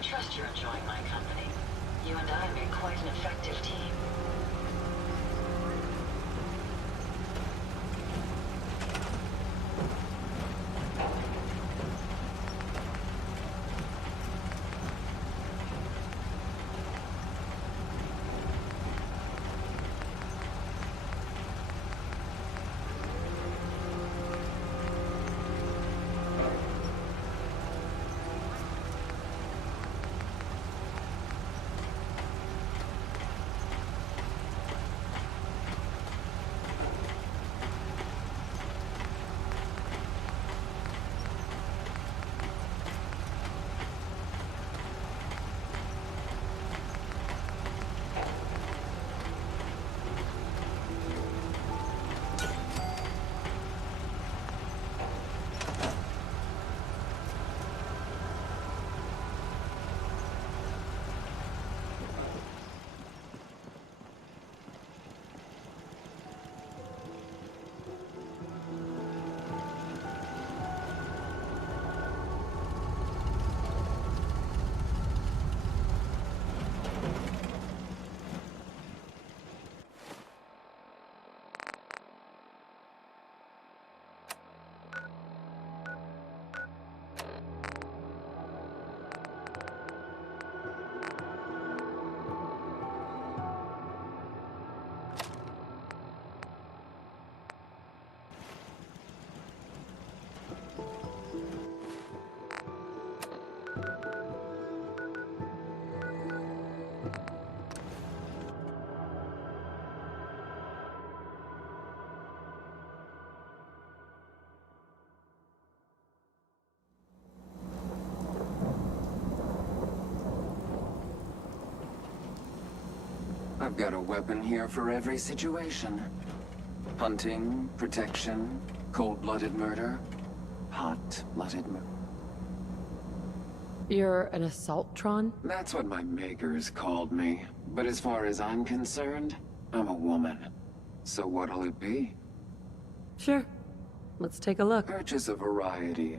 I trust you're enjoying my company. You and I make quite an effective team. I've got a weapon here for every situation. Hunting, protection, cold-blooded murder, hot-blooded murder. You're an assaultron? That's what my makers called me. But as far as I'm concerned, I'm a woman. So what'll it be? Sure. Let's take a look. Purchase a variety.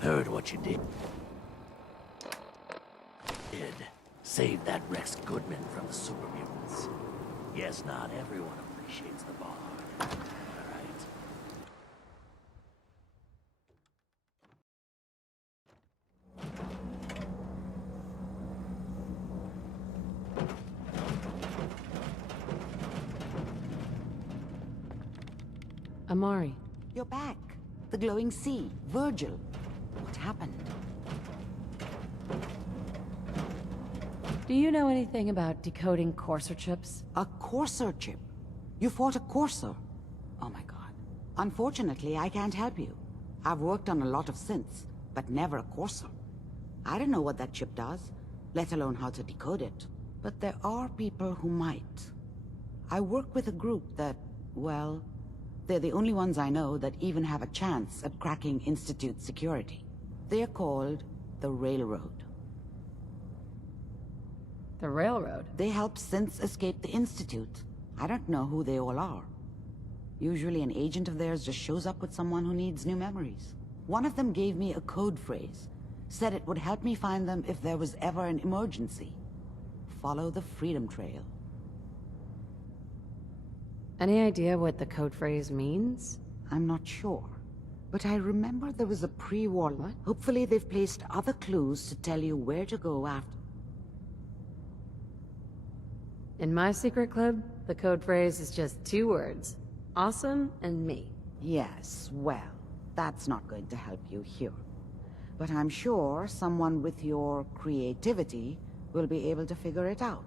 Heard what you did. Saved that Rex Goodman from the super mutants. Yes, not everyone appreciates the bar. Alright. Amari. You're back. The glowing sea. Virgil. What happened? Do you know anything about decoding courser chips? A courser chip? You fought a courser? Oh my god. Unfortunately, I can't help you. I've worked on a lot of synths, but never a courser. I don't know what that chip does, let alone how to decode it. But there are people who might. I work with a group that, well, they're the only ones I know that even have a chance at cracking Institute security. They're called the Railroad. The railroad? They help synths escape the Institute. I don't know who they all are. Usually an agent of theirs just shows up with someone who needs new memories. One of them gave me a code phrase. Said it would help me find them if there was ever an emergency. Follow the Freedom Trail. Any idea what the code phrase means? I'm not sure. But I remember there was a pre-war... What? Hopefully they've placed other clues to tell you where to go after... In my secret club, the code phrase is just 2 words. Awesome and me. Yes, well, that's not going to help you here. But I'm sure someone with your creativity will be able to figure it out.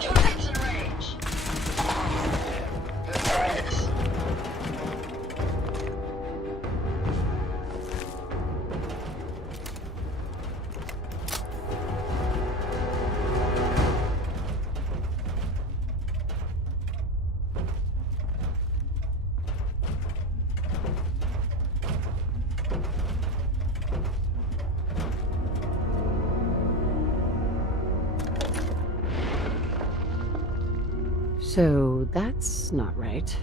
Target's in range. Strix. So that's not right.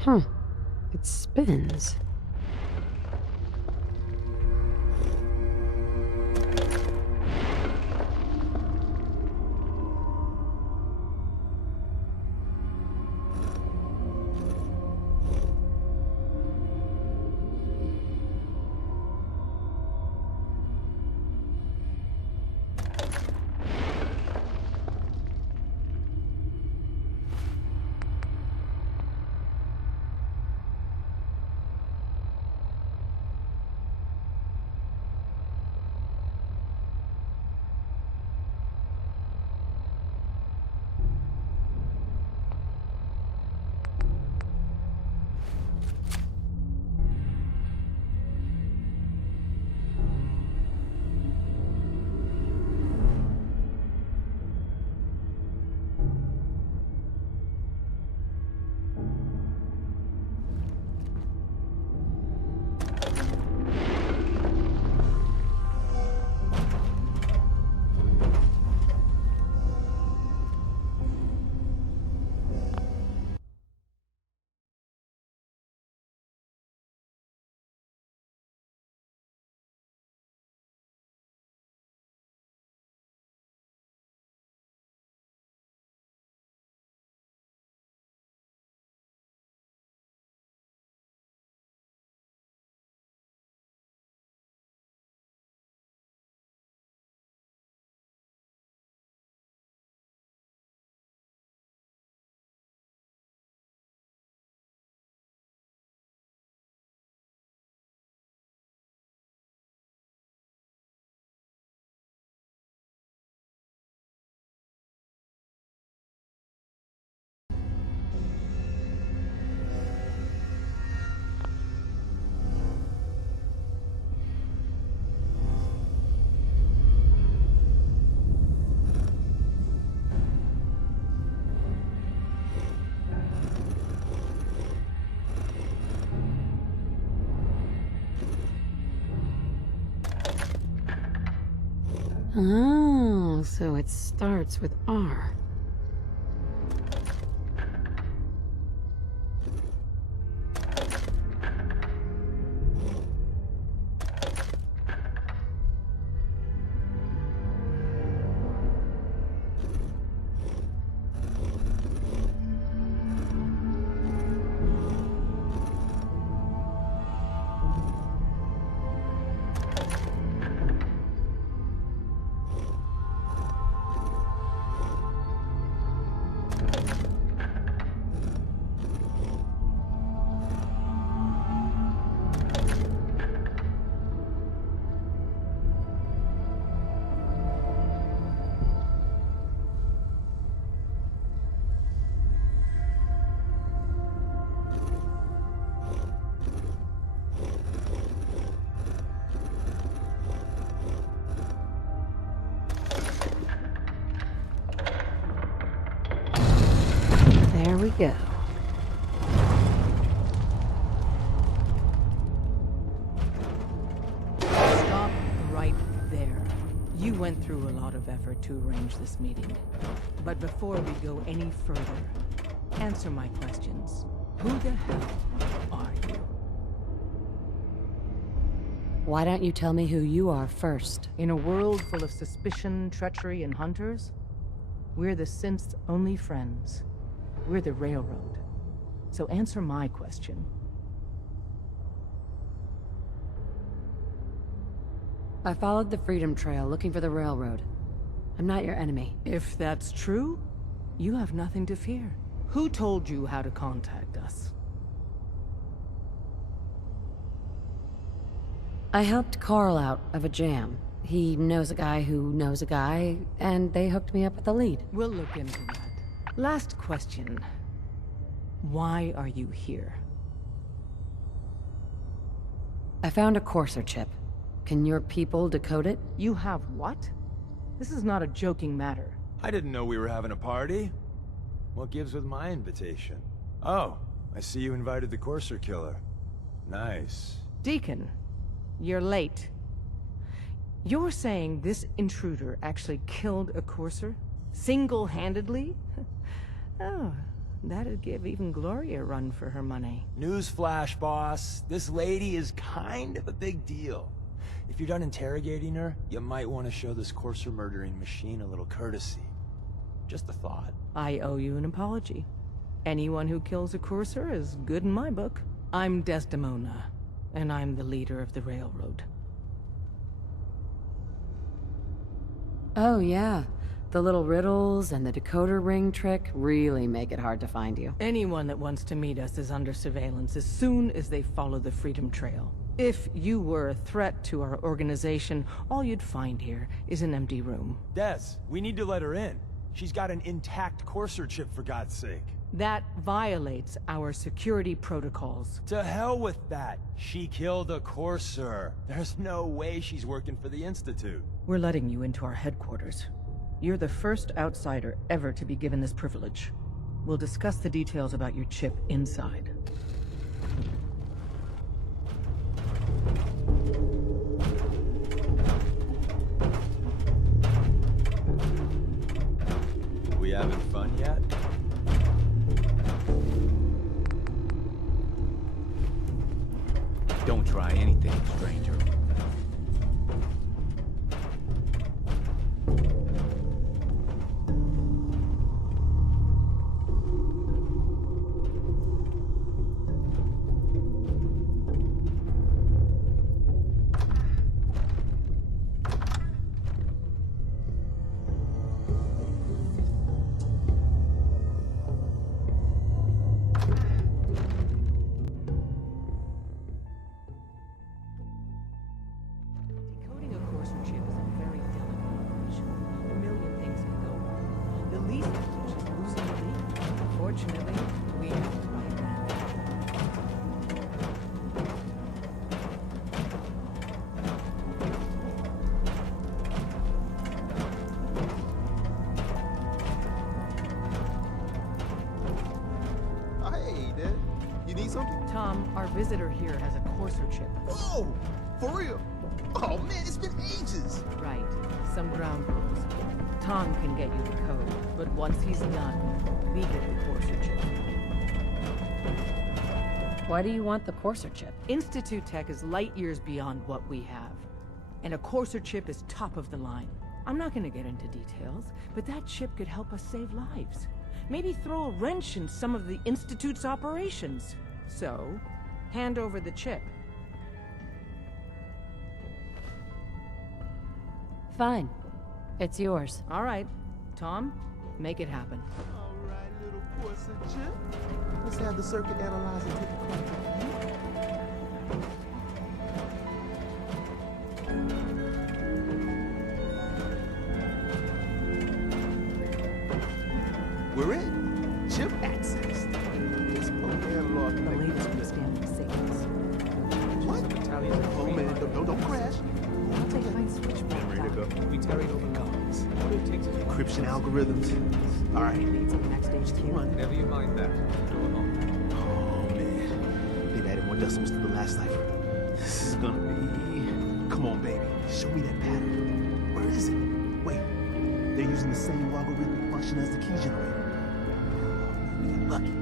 Huh. It spins. Oh, so it starts with R. There we go. Stop right there. You went through a lot of effort to arrange this meeting. But before we go any further, answer my questions. Who the hell are you? Why don't you tell me who you are first? In a world full of suspicion, treachery, and hunters, we're the synth's only friends. We're the Railroad. So answer my question. I followed the Freedom Trail looking for the Railroad. I'm not your enemy. If that's true, you have nothing to fear. Who told you how to contact us? I helped Carl out of a jam. He knows a guy who knows a guy, and they hooked me up with a lead. We'll look into that. Last question. Why are you here? I found a Corsair chip. Can your people decode it? You have what? This is not a joking matter. I didn't know we were having a party. What gives with my invitation? Oh, I see you invited the Corsair killer. Nice. Deacon, you're late. You're saying this intruder actually killed a Corsair? Single-handedly? Oh, that'd give even Gloria a run for her money. Newsflash, boss. This lady is kind of a big deal. If you're done interrogating her, you might want to show this Corsair murdering machine a little courtesy. Just a thought. I owe you an apology. Anyone who kills a Corsair is good in my book. I'm Desdemona, and I'm the leader of the Railroad. Oh yeah. The little riddles and the decoder ring trick really make it hard to find you. Anyone that wants to meet us is under surveillance as soon as they follow the Freedom Trail. If you were a threat to our organization, all you'd find here is an empty room. Des, we need to let her in. She's got an intact Corsair chip, for God's sake. That violates our security protocols. To hell with that. She killed a Corsair. There's no way she's working for the Institute. We're letting you into our headquarters. You're the first outsider ever to be given this privilege. We'll discuss the details about your chip inside. We having fun yet? Don't try anything, stranger. Decoding a Corsair chip is a very delicate operation. A million things can go wrong. The least of which is losing the lead. Fortunately, we have the right man. Hey, Dad. You need something? Tom, our visitor here has a Corsair chip. Oh, for real? Oh, man, it's been ages. Right. Some ground rules. Tom can get you the code, but once he's done, we get the Corsair chip. Why do you want the Corsair chip? Institute tech is light years beyond what we have. And a Corsair chip is top of the line. I'm not gonna get into details, but that chip could help us save lives. Maybe throw a wrench in some of the Institute's operations. So, hand over the chip. Fine. It's yours. All right. Tom, make it happen. All right, little Corsair chip. Let's have the circuit analyzer take a crack at you. We're in. Chip access. This analog The thing. latest understanding of signals. What? Oh, man, don't crash. I'll take my switchboard down. We tarried over guards. What it takes is Encryption algorithms. All right. Needs a next stage queue. Run. Never you mind that. Go along. Oh, man. They've added more decimals to the last cipher. This is gonna be... Come on, baby. Show me that pattern. Where is it? Wait. They're using the same logarithmic function as the key generator. Oh, man, we got lucky.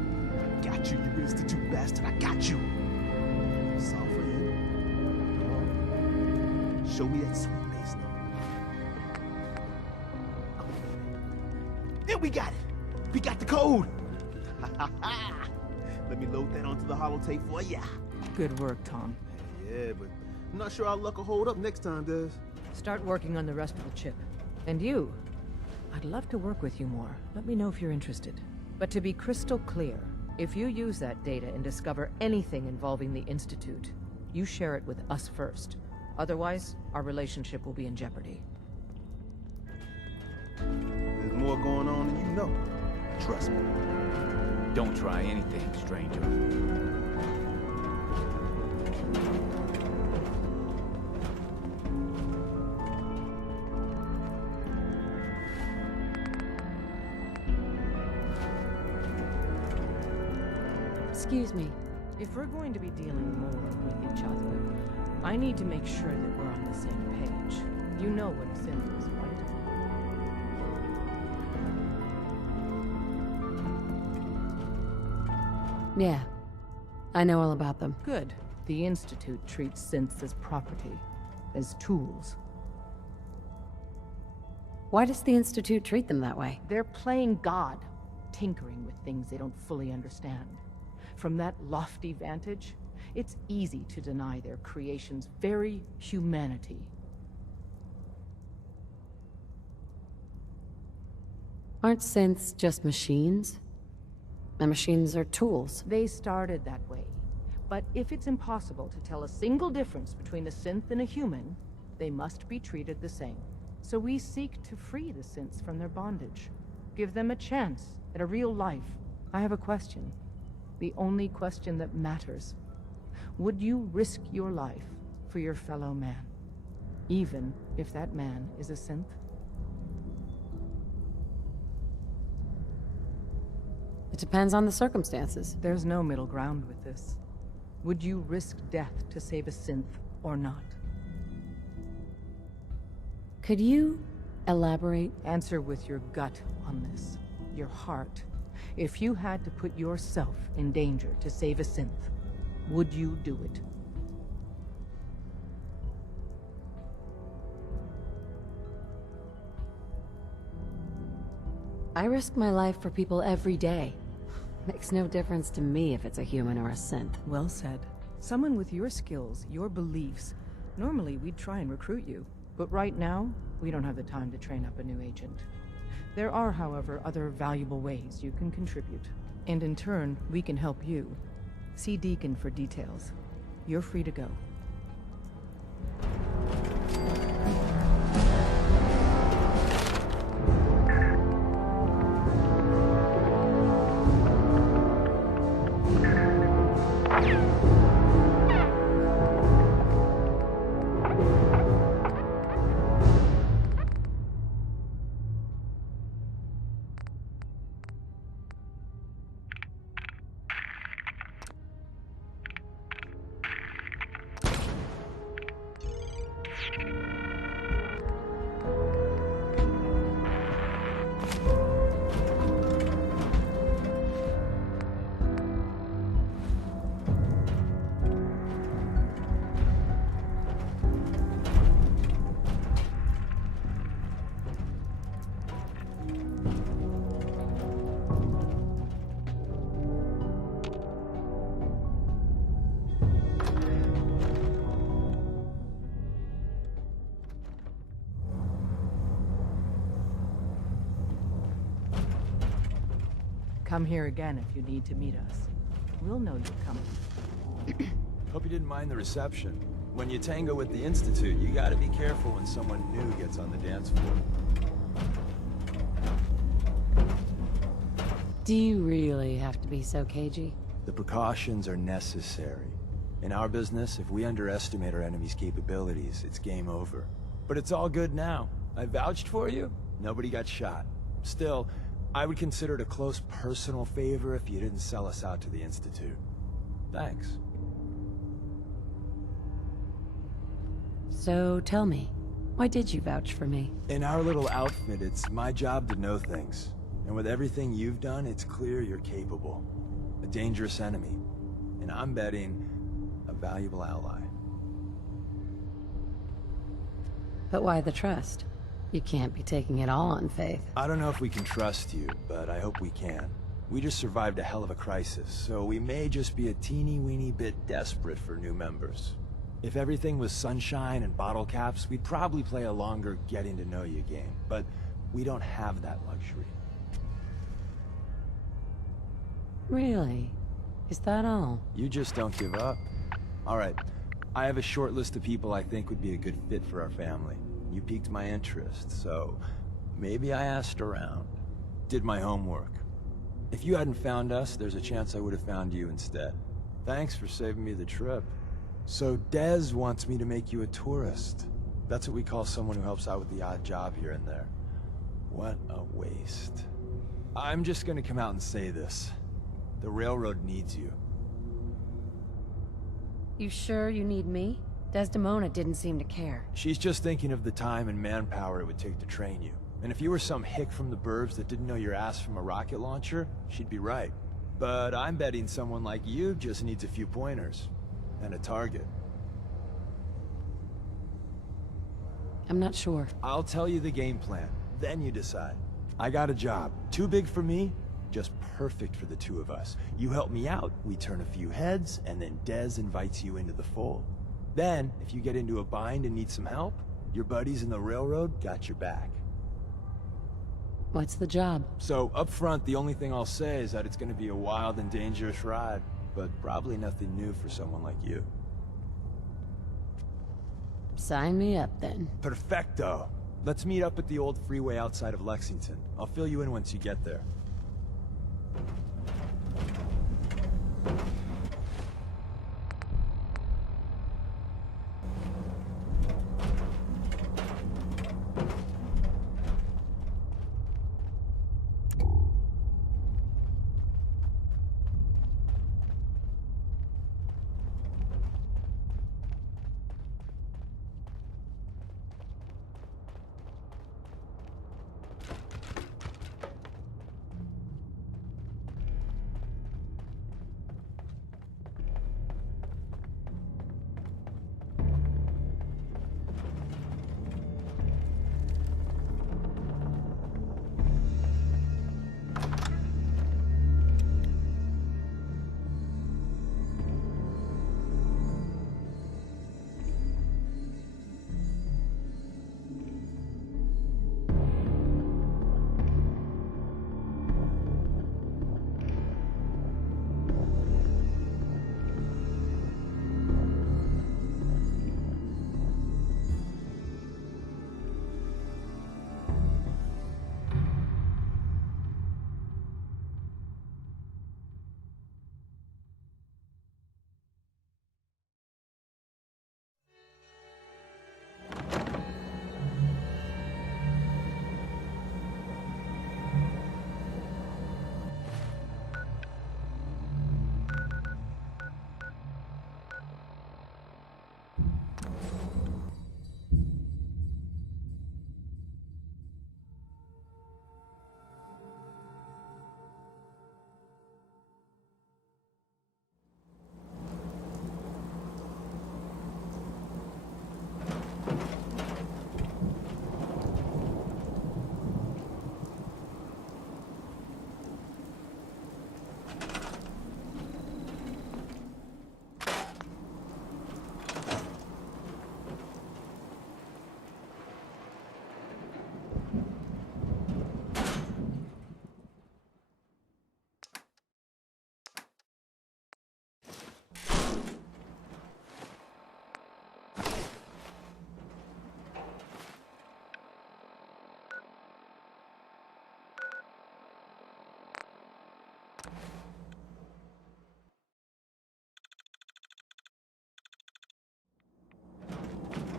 Got you, you Institute bastard. I got you. Solve for him. Come on. Show me that sweet bass note. Come on, baby. And we got it. We got the code. Let me load that onto the holotape for ya. Good work, Tom. Yeah, but I'm not sure our luck will hold up next time, Des. Start working on the rest of the chip. And you, I'd love to work with you more. Let me know if you're interested. But to be crystal clear, if you use that data and discover anything involving the Institute, you share it with us first. Otherwise, our relationship will be in jeopardy. There's more going on than you know. Trust me. Don't try anything, stranger. Excuse me. If we're going to be dealing more with each other, I need to make sure that we're on the same page. You know what synth is, right? Yeah. I know all about them. Good. The Institute treats synths as property, as tools. Why does the Institute treat them that way? They're playing God, tinkering with things they don't fully understand. From that lofty vantage, it's easy to deny their creation's very humanity. Aren't synths just machines? And machines are tools. They started that way. But if it's impossible to tell a single difference between a synth and a human, they must be treated the same. So we seek to free the synths from their bondage. Give them a chance at a real life. I have a question. The only question that matters. Would you risk your life for your fellow man? Even if that man is a synth? It depends on the circumstances. There's no middle ground with this. Would you risk death to save a synth or not? Could you elaborate? Answer with your gut on this. Your heart. If you had to put yourself in danger to save a synth, would you do it? I risk my life for people every day. Makes no difference to me if it's a human or a synth. Well said. Someone with your skills, your beliefs. Normally, we'd try and recruit you. But right now, we don't have the time to train up a new agent. There are, however, other valuable ways you can contribute. And in turn, we can help you. See Deacon for details. You're free to go. Come here again if you need to meet us. We'll know you're coming. Hope you didn't mind the reception. When you tango with the Institute, you gotta be careful when someone new gets on the dance floor. Do you really have to be so cagey? The precautions are necessary. In our business, if we underestimate our enemy's capabilities, it's game over. But it's all good now. I vouched for you. Nobody got shot. Still, I would consider it a close personal favor if you didn't sell us out to the Institute. Thanks. So tell me, why did you vouch for me? In our little outfit, it's my job to know things. And with everything you've done, it's clear you're capable. A dangerous enemy. And I'm betting a valuable ally. But why the trust? You can't be taking it all on faith. I don't know if we can trust you, but I hope we can. We just survived a hell of a crisis, so we may just be a teeny-weeny bit desperate for new members. If everything was sunshine and bottle caps, we'd probably play a longer getting-to-know-you game, but we don't have that luxury. Really? Is that all? You just don't give up. All right, I have a short list of people I think would be a good fit for our family. You piqued my interest, so maybe I asked around. Did my homework. If you hadn't found us, there's a chance I would have found you instead. Thanks for saving me the trip. So Dez wants me to make you a tourist. That's what we call someone who helps out with the odd job here and there. What a waste. I'm just gonna come out and say this. The railroad needs you. You sure you need me? Desdemona didn't seem to care. She's just thinking of the time and manpower it would take to train you. And if you were some hick from the burbs that didn't know your ass from a rocket launcher, she'd be right. But I'm betting someone like you just needs a few pointers. And a target. I'm not sure. I'll tell you the game plan, then you decide. I got a job. Too big for me, just perfect for the two of us. You help me out, we turn a few heads, and then Dez invites you into the fold. Then, if you get into a bind and need some help, your buddies in the railroad got your back. What's the job? So, up front, the only thing I'll say is that it's gonna be a wild and dangerous ride, but probably nothing new for someone like you. Sign me up, then. Perfecto. Let's meet up at the old freeway outside of Lexington. I'll fill you in once you get there.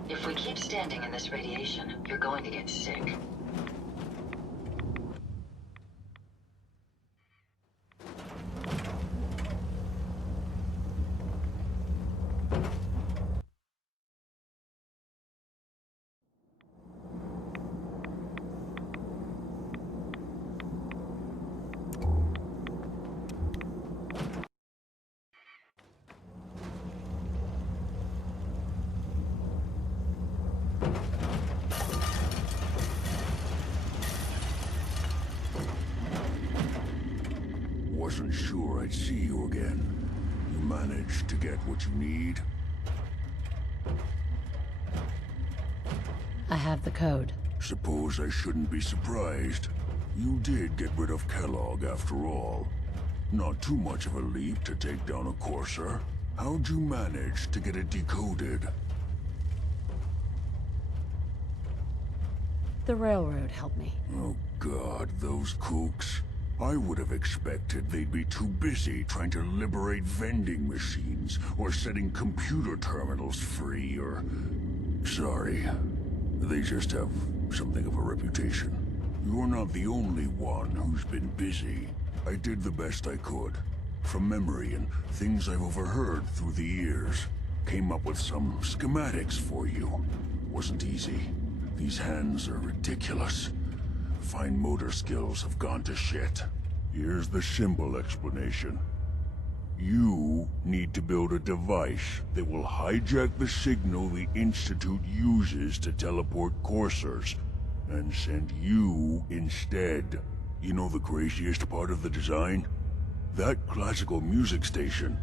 If we keep standing in this radiation, you're going to get sick. Wasn't sure I'd see you again. You managed to get what you need? I have the code. Suppose I shouldn't be surprised. You did get rid of Kellogg after all. Not too much of a leap to take down a courser. How'd you manage to get it decoded? The railroad helped me. Oh God, those kooks. I would have expected they'd be too busy trying to liberate vending machines or setting computer terminals free or... Sorry. They just have something of a reputation. You're not the only one who's been busy. I did the best I could. From memory and things I've overheard through the years. Came up with some schematics for you. Wasn't easy. These hands are ridiculous. Fine motor skills have gone to shit. Here's the simple explanation. You need to build a device that will hijack the signal the Institute uses to teleport coursers, and send you instead. You know the craziest part of the design? That classical music station.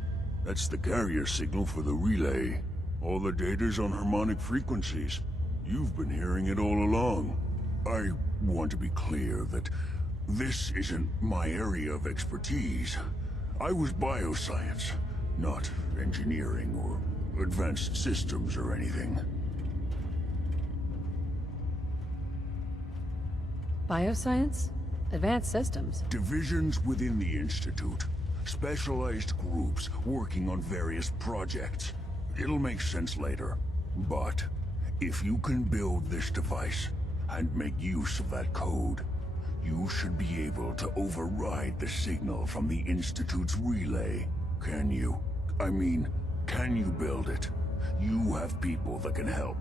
That's the carrier signal for the relay. All the data's on harmonic frequencies. You've been hearing it all along. I want to be clear that this isn't my area of expertise. I was bioscience, not engineering or advanced systems or anything. Bioscience? Advanced systems? Divisions within the Institute. Specialized groups working on various projects. It'll make sense later. But if you can build this device and make use of that code, you should be able to override the signal from the Institute's relay. Can you? I mean, can you build it? You have people that can help.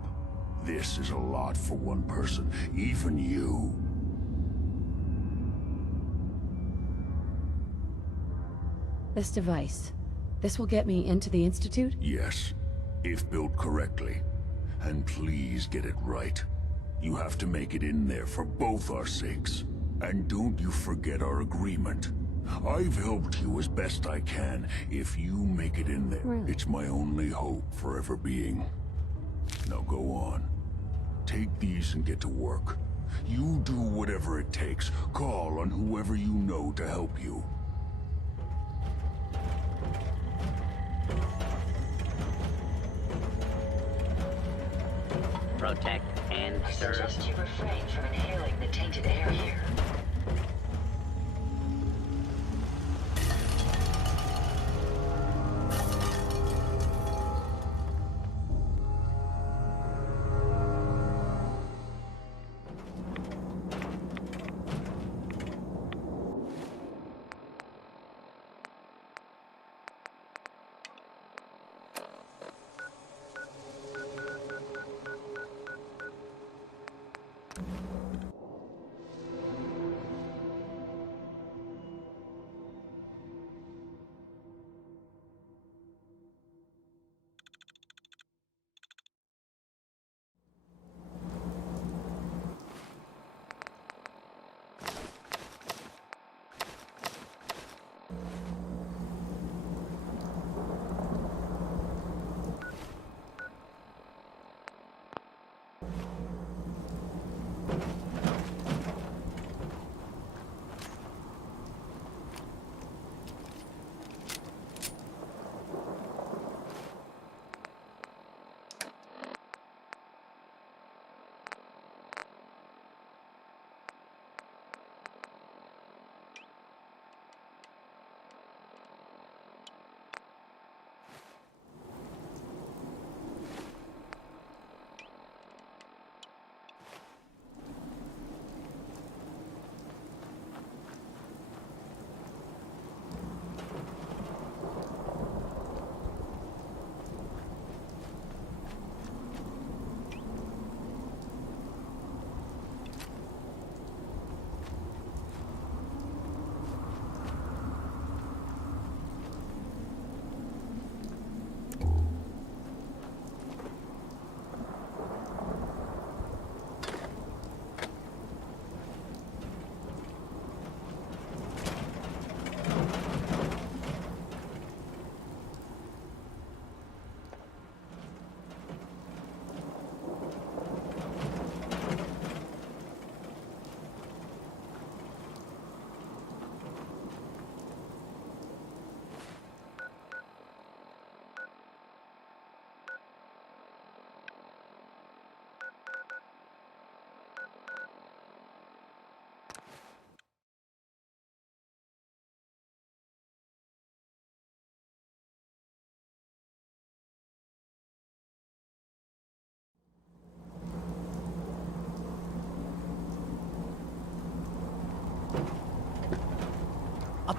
This is a lot for one person, even you. This device, this will get me into the Institute? Yes, if built correctly. And please get it right. You have to make it in there for both our sakes. And don't you forget our agreement. I've helped you as best I can. If you make it in there, Really? It's my only hope for ever being. Now go on. Take these and get to work. You do whatever it takes. Call on whoever you know to help you. Protect and I serve. suggest you refrain from inhaling the tainted air here.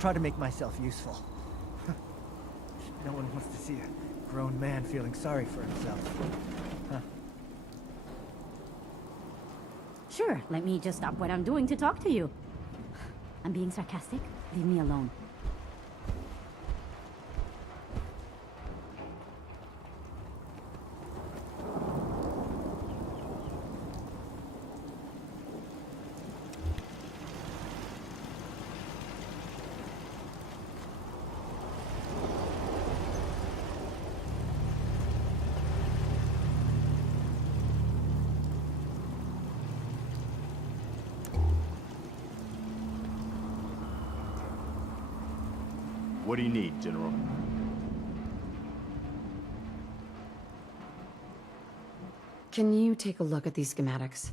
try to make myself useful. No one wants to see a grown man feeling sorry for himself. Huh. Sure, let me just stop what I'm doing to talk to you. I'm being sarcastic. Leave me alone. What do you need, General? Can you take a look at these schematics?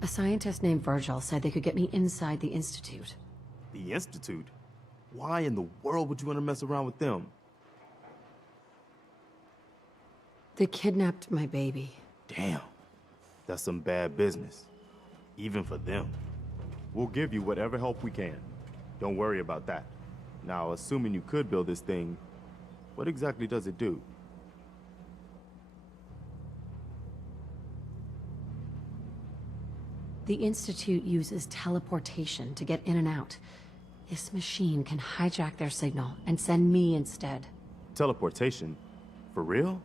A scientist named Virgil said they could get me inside the Institute. The Institute? Why in the world would you want to mess around with them? They kidnapped my baby. Damn. That's some bad business. Even for them. We'll give you whatever help we can. Don't worry about that. Now, assuming you could build this thing, what exactly does it do? The Institute uses teleportation to get in and out. This machine can hijack their signal and send me instead. Teleportation? For real?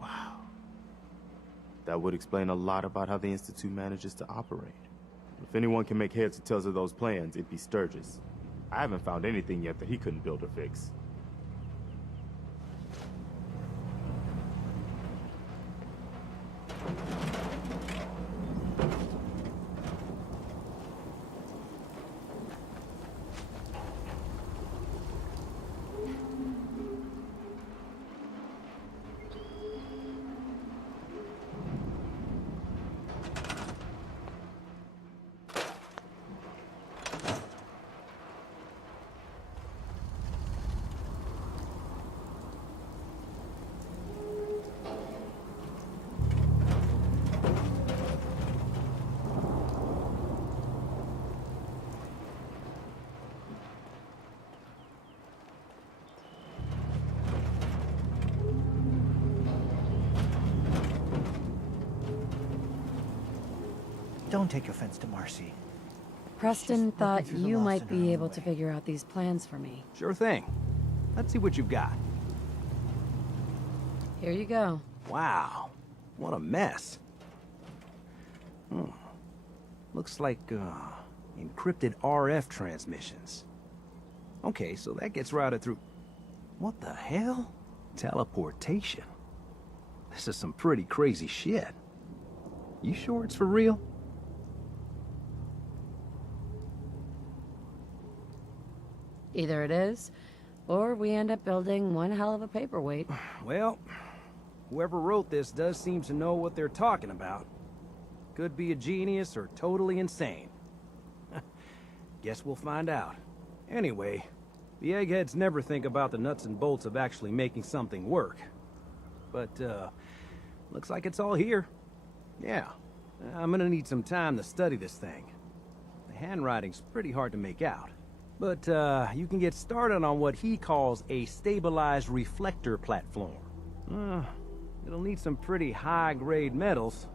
Wow. That would explain a lot about how the Institute manages to operate. If anyone can make heads or tails of those plans, it'd be Sturgis. I haven't found anything yet that he couldn't build or fix. Don't take offense to Marcy. Preston thought through the you lost might in her be own able way. to figure out these plans for me. Sure thing. Let's see what you've got. Here you go. Wow, what a mess. Looks like, encrypted RF transmissions. Okay, so that gets routed through... What the hell? Teleportation. This is some pretty crazy shit. You sure it's for real? Either it is, or we end up building one hell of a paperweight. Well, whoever wrote this does seem to know what they're talking about. Could be a genius or totally insane. Guess we'll find out. Anyway, the eggheads never think about the nuts and bolts of actually making something work. But, looks like it's all here. Yeah, I'm gonna need some time to study this thing. The handwriting's pretty hard to make out. But, you can get started on what he calls a stabilized reflector platform. It'll need some pretty high-grade metals,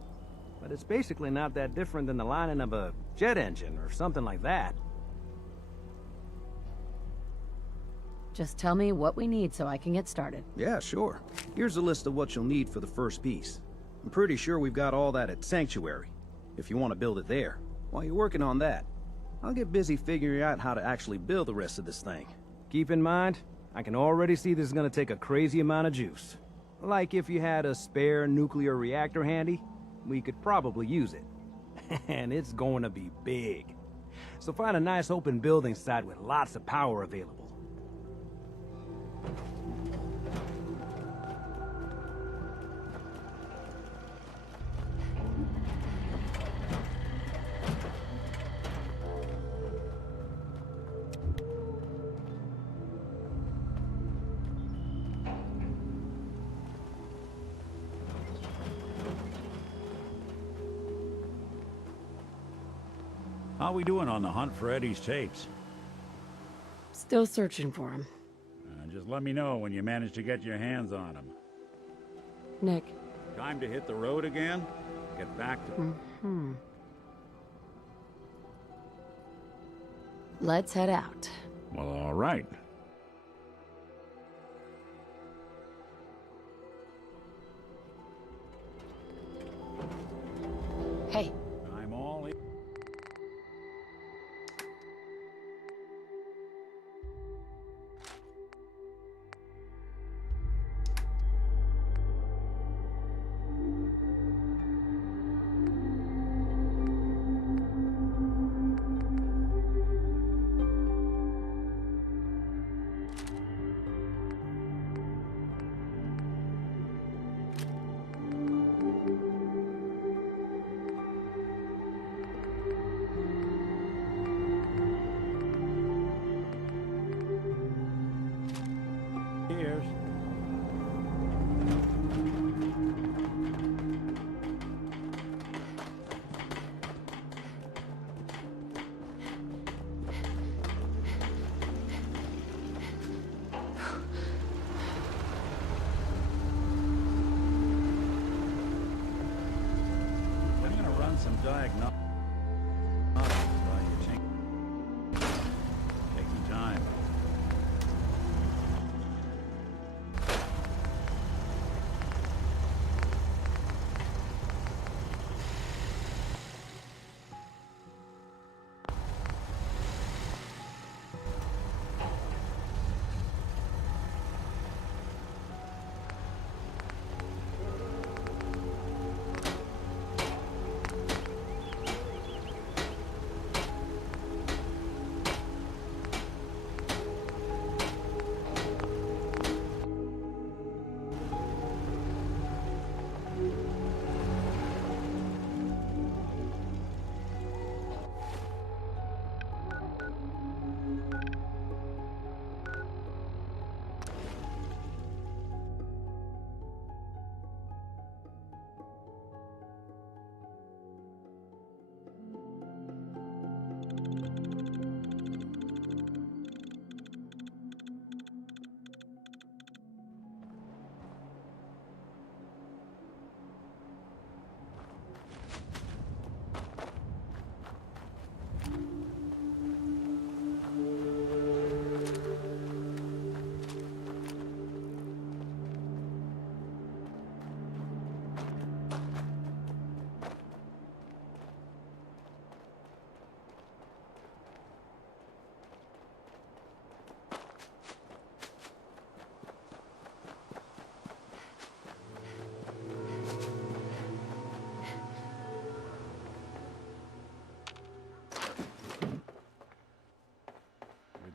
but it's basically not that different than the lining of a jet engine or something like that. Just tell me what we need so I can get started. Yeah, sure. Here's a list of what you'll need for the first piece. I'm pretty sure we've got all that at Sanctuary, if you want to build it there. While you're working on that, I'll get busy figuring out how to actually build the rest of this thing. Keep in mind, I can already see this is gonna take a crazy amount of juice. Like if you had a spare nuclear reactor handy, we could probably use it. And it's going to be big. So find a nice open building site with lots of power available. How we doing on the hunt for Eddie's tapes? Still searching for him. Just let me know when you manage to get your hands on him. Nick. Time to hit the road again? Get back to... Let's head out. Well, all right. Hey. I'm all in. Cheers. I'm gonna run some diagnostics while you think. Take some time.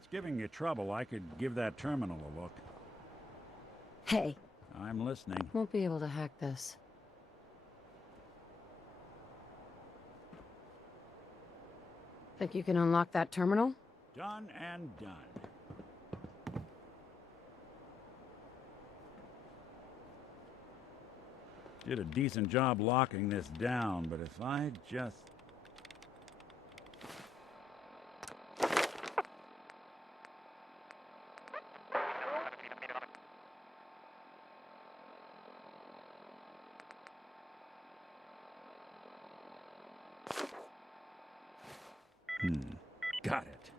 Giving you trouble, I could give that terminal a look. Hey. I'm listening. Won't be able to hack this. Think you can unlock that terminal? Done and done. Did a decent job locking this down, but if I just... Got it.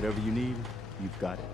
Whatever you need, you've got it.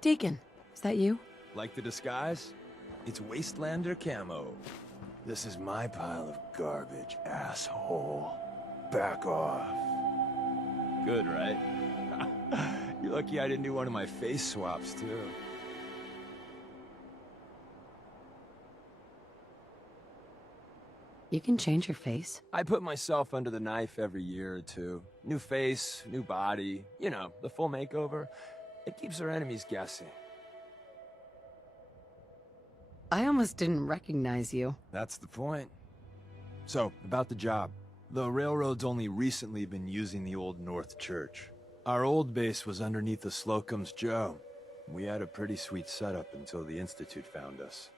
Deacon, is that you? Like the disguise? It's Wastelander camo. This is my pile of garbage, asshole. Back off. Good, right? You're lucky I didn't do one of my face swaps, too. You can change your face. I put myself under the knife every year or two. New face, new body, you know, the full makeover. It keeps our enemies guessing. I almost didn't recognize you. That's the point. So, about the job. The railroad's only recently been using the Old North Church. Our old base was underneath the Slocum's Joe. We had a pretty sweet setup until the Institute found us.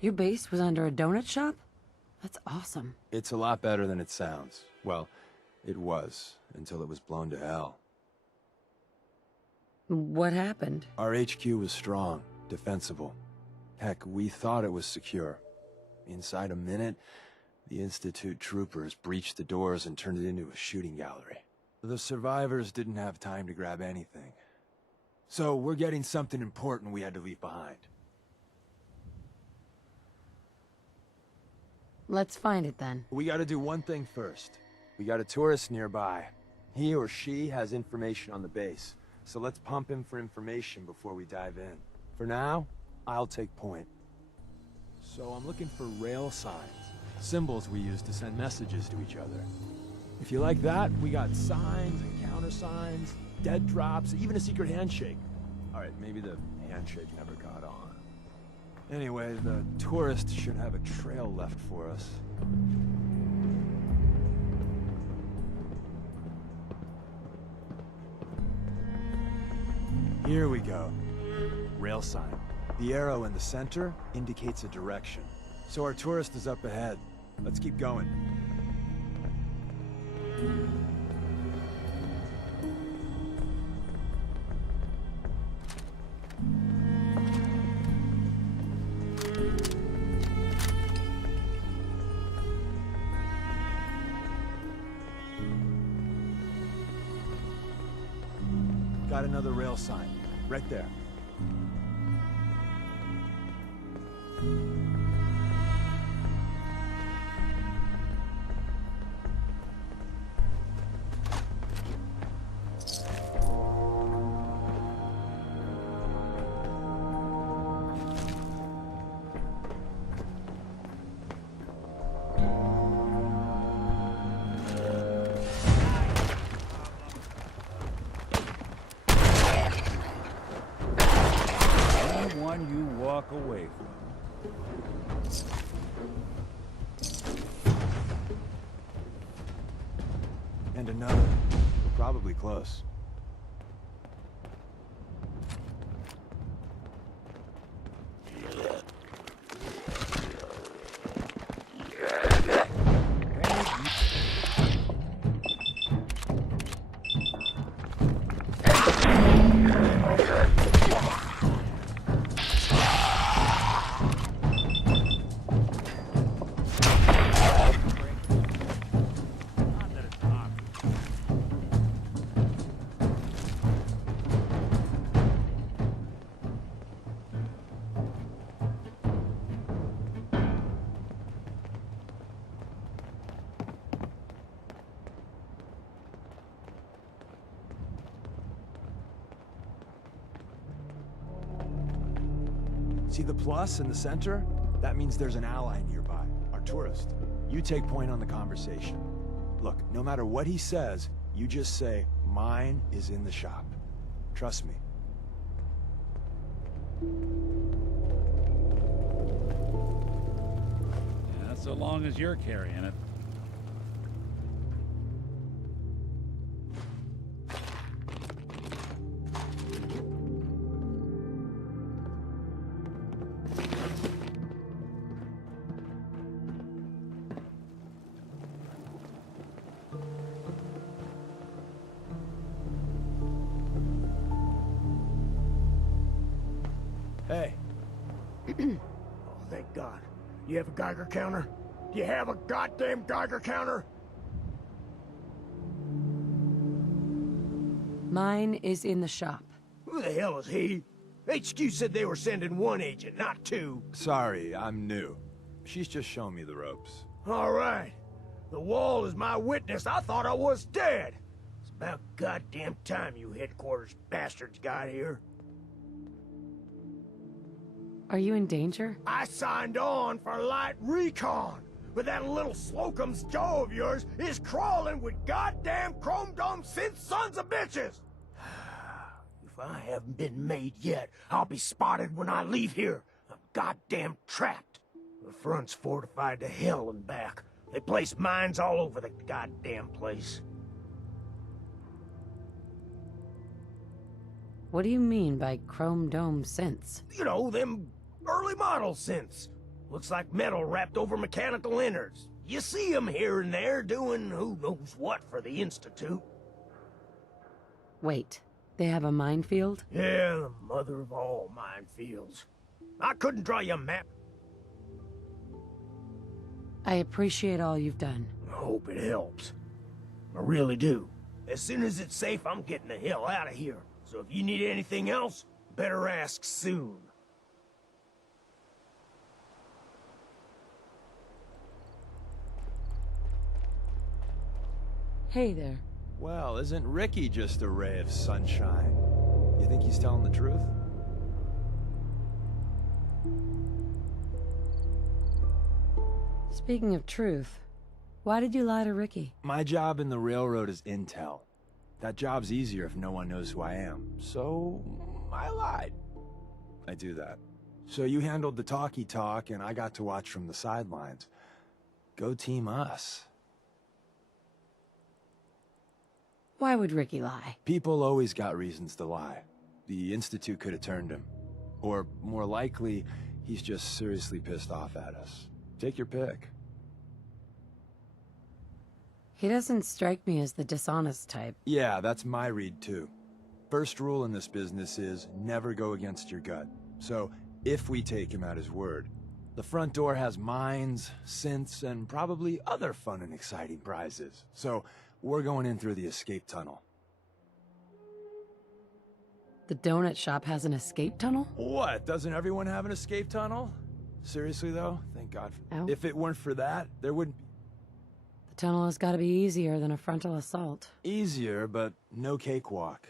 Your base was under a donut shop? That's awesome. It's a lot better than it sounds. Well, it was, until it was blown to hell. What happened? Our HQ was strong, defensible. Heck, we thought it was secure. Inside a minute, the Institute troopers breached the doors and turned it into a shooting gallery. The survivors didn't have time to grab anything. So we're getting something important we had to leave behind. Let's find it then. We gotta do one thing first. We got a tourist nearby. He or she has information on the base. So let's pump him for information before we dive in. For now, I'll take point. So I'm looking for rail signs. Symbols we use to send messages to each other. If you like that, we got signs and countersigns, dead drops, even a secret handshake. Alright, maybe the handshake never got on. Anyway, the tourist should have a trail left for us. Here we go. Rail sign. The arrow in the center indicates a direction. So our tourist is up ahead. Let's keep going. Got another rail sign. Right there. walk away from. And another. We're probably close. See the plus in the center? That means there's an ally nearby, our tourist. You take point on the conversation. Look, no matter what he says, you just say, mine is in the shop. Trust me. Yeah, so long as you're carrying it. Hey. Oh, thank God. You have a Geiger counter? Do you have a goddamn Geiger counter? Mine is in the shop. Who the hell is he? HQ said they were sending one agent, not two. Sorry, I'm new. She's just showing me the ropes. All right. The wall is my witness. I thought I was dead. It's about goddamn time you headquarters bastards got here. Are you in danger? I signed on for light recon, but that little Slocum's Joe of yours is crawling with goddamn chrome dome synth sons of bitches! If I haven't been made yet, I'll be spotted when I leave here. I'm goddamn trapped. The front's fortified to hell and back. They place mines all over the goddamn place. What do you mean by chrome dome synths? You know, them early model synths. Looks like metal wrapped over mechanical innards. You see them here and there doing who knows what for the Institute. Wait, they have a minefield? Yeah, the mother of all minefields. I couldn't draw you a map. I appreciate all you've done. I hope it helps. I really do. As soon as it's safe, I'm getting the hell out of here. So if you need anything else, better ask soon. Hey there. Well, isn't Ricky just a ray of sunshine? You think he's telling the truth? Speaking of truth, why did you lie to Ricky? My job in the railroad is intel. That job's easier if no one knows who I am. So, I lied. I do that. So you handled the talkie talk, and I got to watch from the sidelines. Go team us. Why would Ricky lie? People always got reasons to lie. The Institute could have turned him. Or, more likely, he's just seriously pissed off at us. Take your pick. He doesn't strike me as the dishonest type. Yeah, that's my read too. First rule in this business is never go against your gut. So, if we take him at his word, the front door has mines, synths, and probably other fun and exciting prizes. So, we're going in through the escape tunnel. The donut shop has an escape tunnel? What? Doesn't everyone have an escape tunnel? Seriously though? Thank God for that. Oh. If it weren't for that, there wouldn't be... The tunnel has got to be easier than a frontal assault. Easier, but no cakewalk.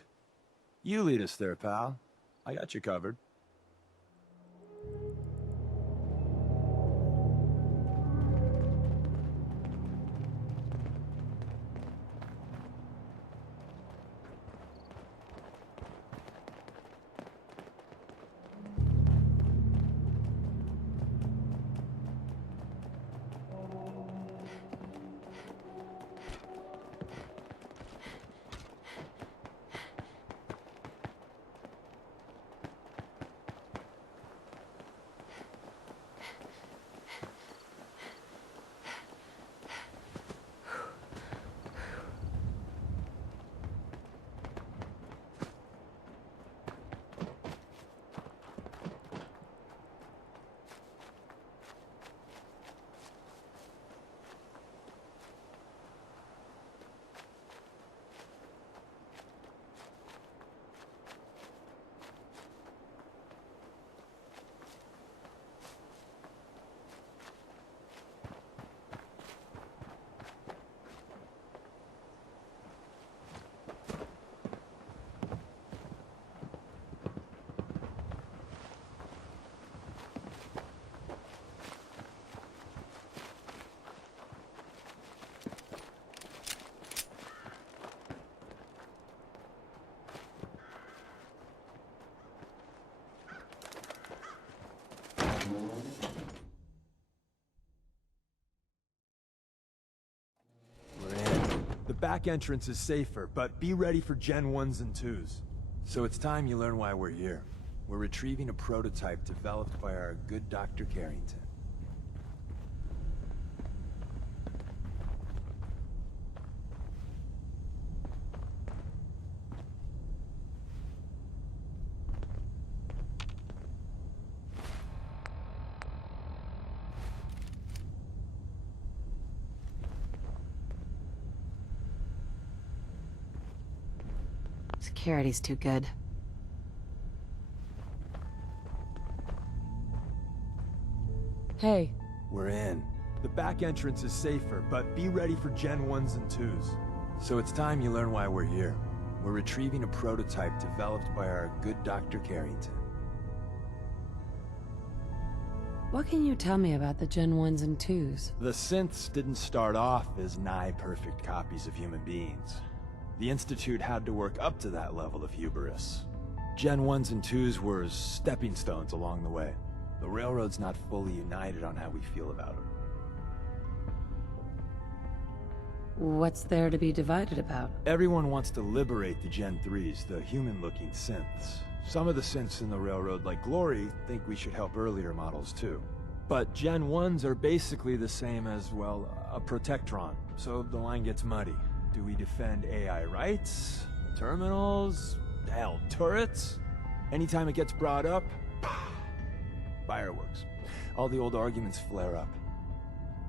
You lead us there, pal. I got you covered. back entrance is safer, but be ready for Gen 1s and 2s. So it's time you learn why we're here. We're retrieving a prototype developed by our good Dr. Carrington. Security's too good. Hey. We're in. The back entrance is safer, but be ready for Gen 1s and 2s. So it's time you learn why we're here. We're retrieving a prototype developed by our good Dr. Carrington. What can you tell me about the Gen 1s and 2s? The synths didn't start off as nigh-perfect copies of human beings. The Institute had to work up to that level of hubris. Gen 1s and 2s were stepping stones along the way. The Railroad's not fully united on how we feel about it. What's there to be divided about? Everyone wants to liberate the Gen 3s, the human-looking synths. Some of the synths in the Railroad, like Glory, think we should help earlier models too. But Gen 1s are basically the same as, well, a Protectron, so the line gets muddy. Do we defend AI rights? Terminals? Hell, turrets? Anytime it gets brought up, fireworks. All the old arguments flare up.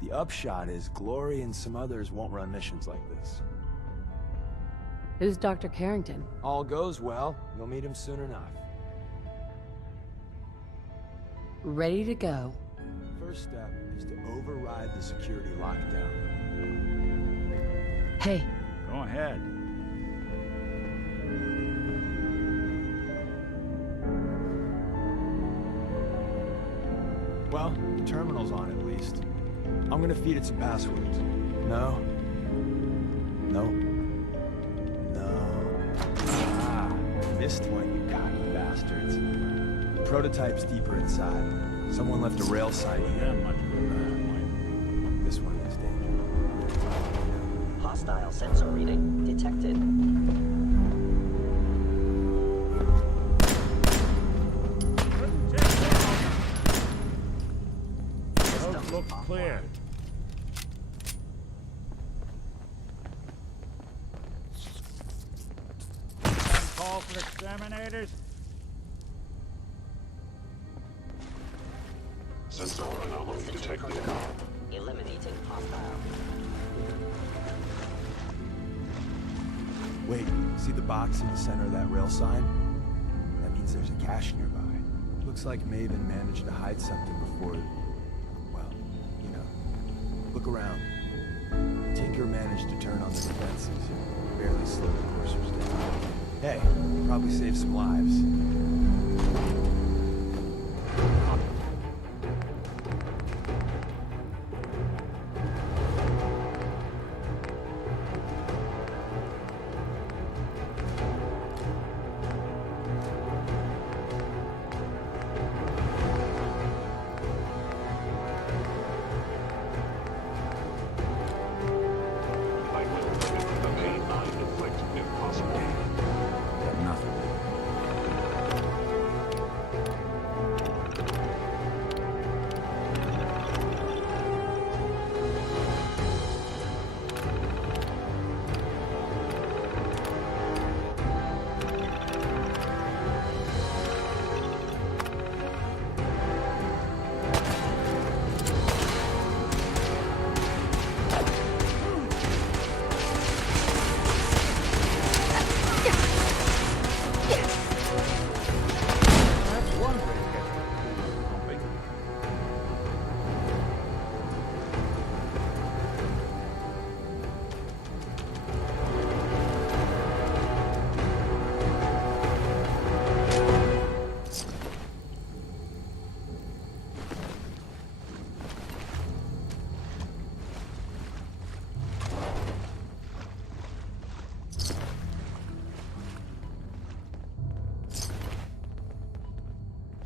The upshot is Glory and some others won't run missions like this. Who's Dr. Carrington? All goes well, you'll meet him soon enough. Ready to go. First step is to override the security lockdown. Hey. Go ahead. Well, the terminal's on at least. I'm gonna feed it some passwords. No. No. No. Ah, missed one, you cocky bastards. The prototype's deeper inside. Someone left a rail sign here. Much This one is dangerous. Hostile sensor reading detected. Those look clear. Call for exterminators. Sensor anomaly detected. Eliminating hostile. Wait, see the box in the center of that rail sign? That means there's a cache nearby. Looks like Maven managed to hide something before... well, you know. Look around. Tinker managed to turn on the defenses and barely slow the coursers down. Hey, probably saved some lives.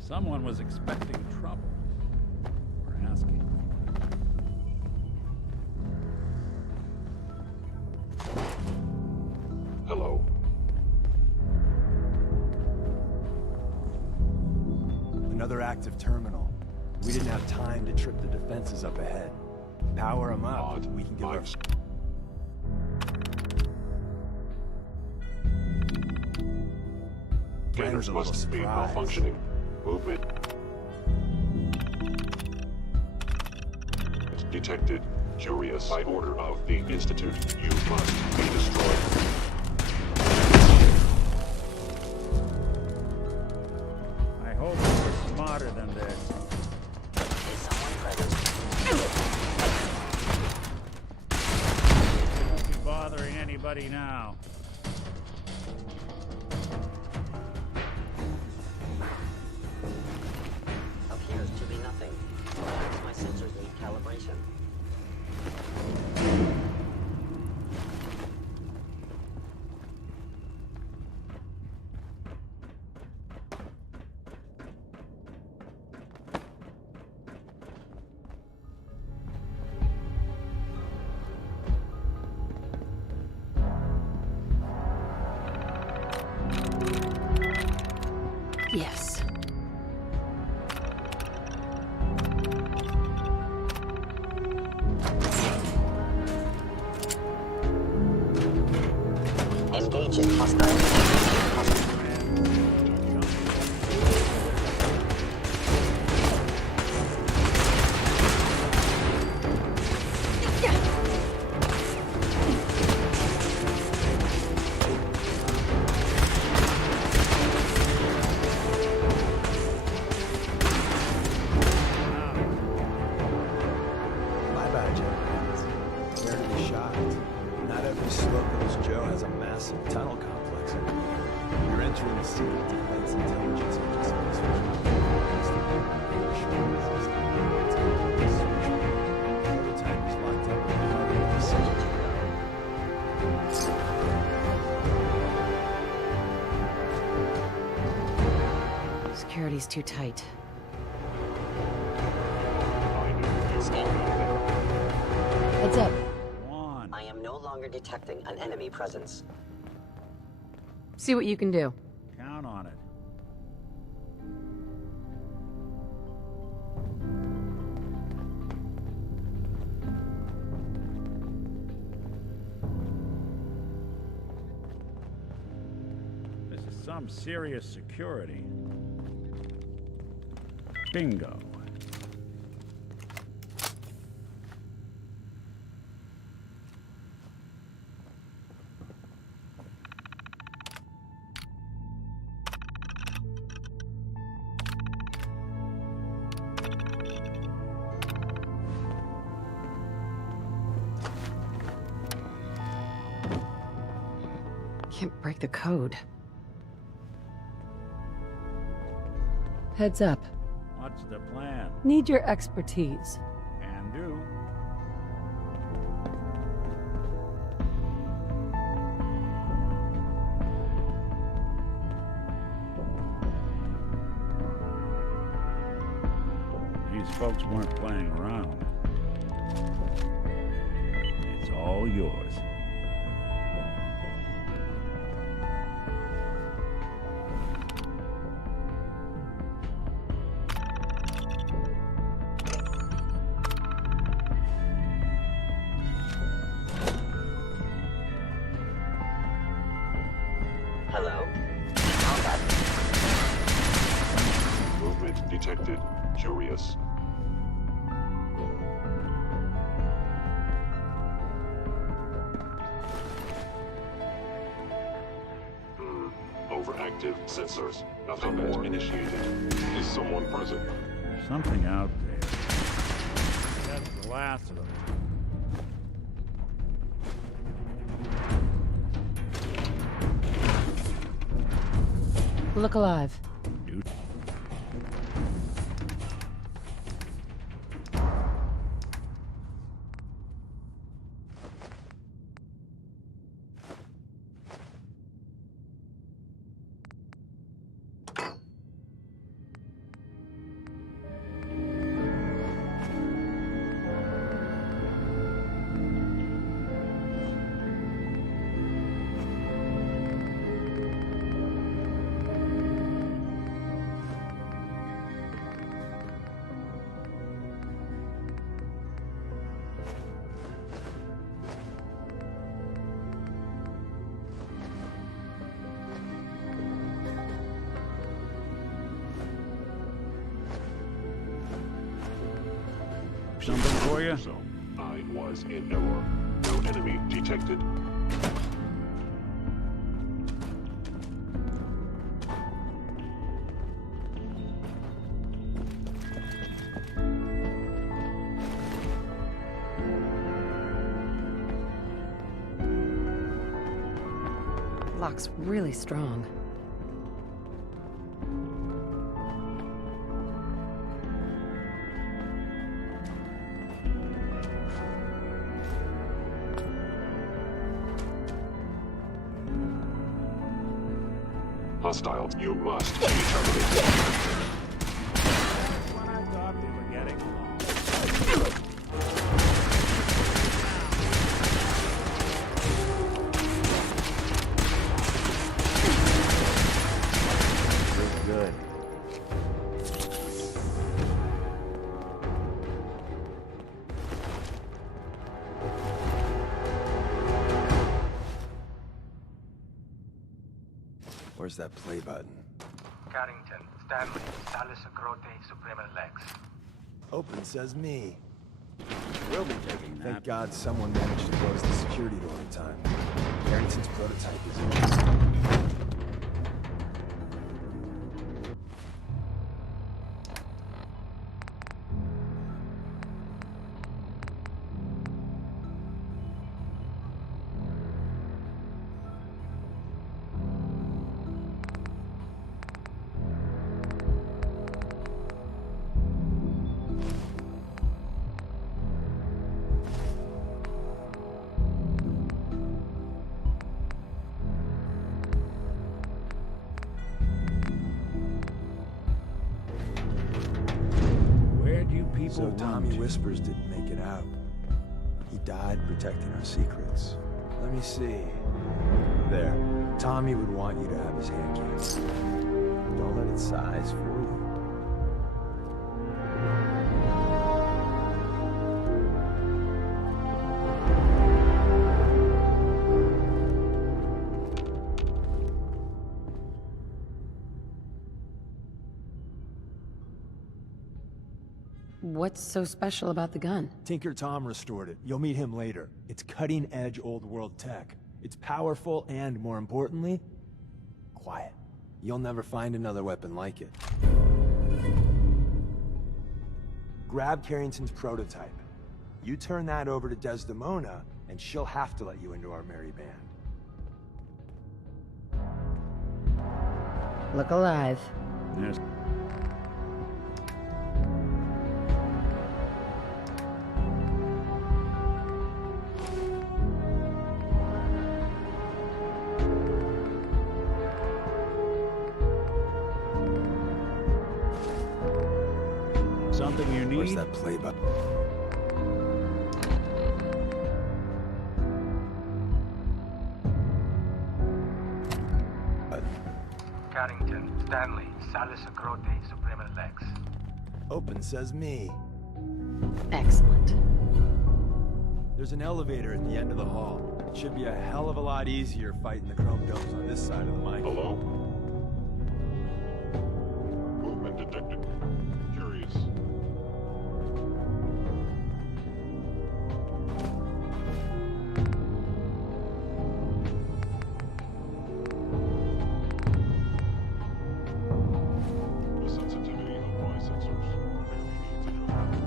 Someone was expecting trouble. We're asking. Another active terminal. We didn't have time to trip the defenses up ahead. Power them up, we can give our... Scanners must be malfunctioning. Movement detected. Curious. By order of the Institute, you must be destroyed. I hope you were smarter than this. Is someone present? You won't be bothering anybody now. Appears to be nothing. Perhaps my sensors need calibration. Yes. Engaging hostile. My bad, Jack. Dare to be shocked. Not every slow-nosed Joe has a massive tunnel complex in it. You're entering the secret defense intelligence agency. Prototype is locked up in another facility. Security's too tight. Heads up. I am no longer detecting an enemy presence. See what you can do. Count on it. This is some serious security. Bingo. Can't break the code. Heads up. What's the plan? Need your expertise. Can do. These folks weren't playing around. It's all yours. Hello? Movement detected. Curious. Overactive sensors. Nothing more initiated. Is someone present? There's something out there. That's the last of them. Look alive. something for you? So, I was in error. No enemy detected. Lock's really strong. Hostiles, you must be terminated. When I thought we were getting along. Good. Where's that play button? Carrington, Stanley, Salis Agrote, Suprema Lex. Open says me. We'll be taking that. Thank God someone managed to close the security door in time. Carrington's prototype is in. Where'd you people So run Tommy to? Whispers didn't make it out. He died protecting our secrets. Let me see. There. Tommy would want you to have his hand case. Don't let it size for you. What's so special about the gun? Tinker Tom restored it. You'll meet him later. It's cutting-edge old-world tech. It's powerful and, more importantly, quiet. You'll never find another weapon like it. Grab Carrington's prototype. You turn that over to Desdemona, and she'll have to let you into our merry band. Look alive. Yes. Something you need? Where's that play button? Carrington, Stanley, Salis Agrote, Suprema Lex. Open says me. Excellent. There's an elevator at the end of the hall. It should be a hell of a lot easier fighting the chrome domes on this side of the mic. Hello? Movement detected. Curious. The sensitivity of my sensors clearly needs adjustment.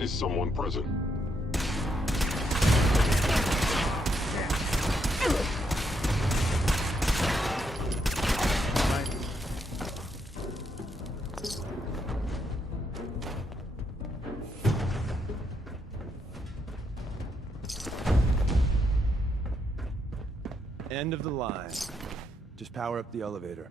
Is someone present? End of the line. Just power up the elevator.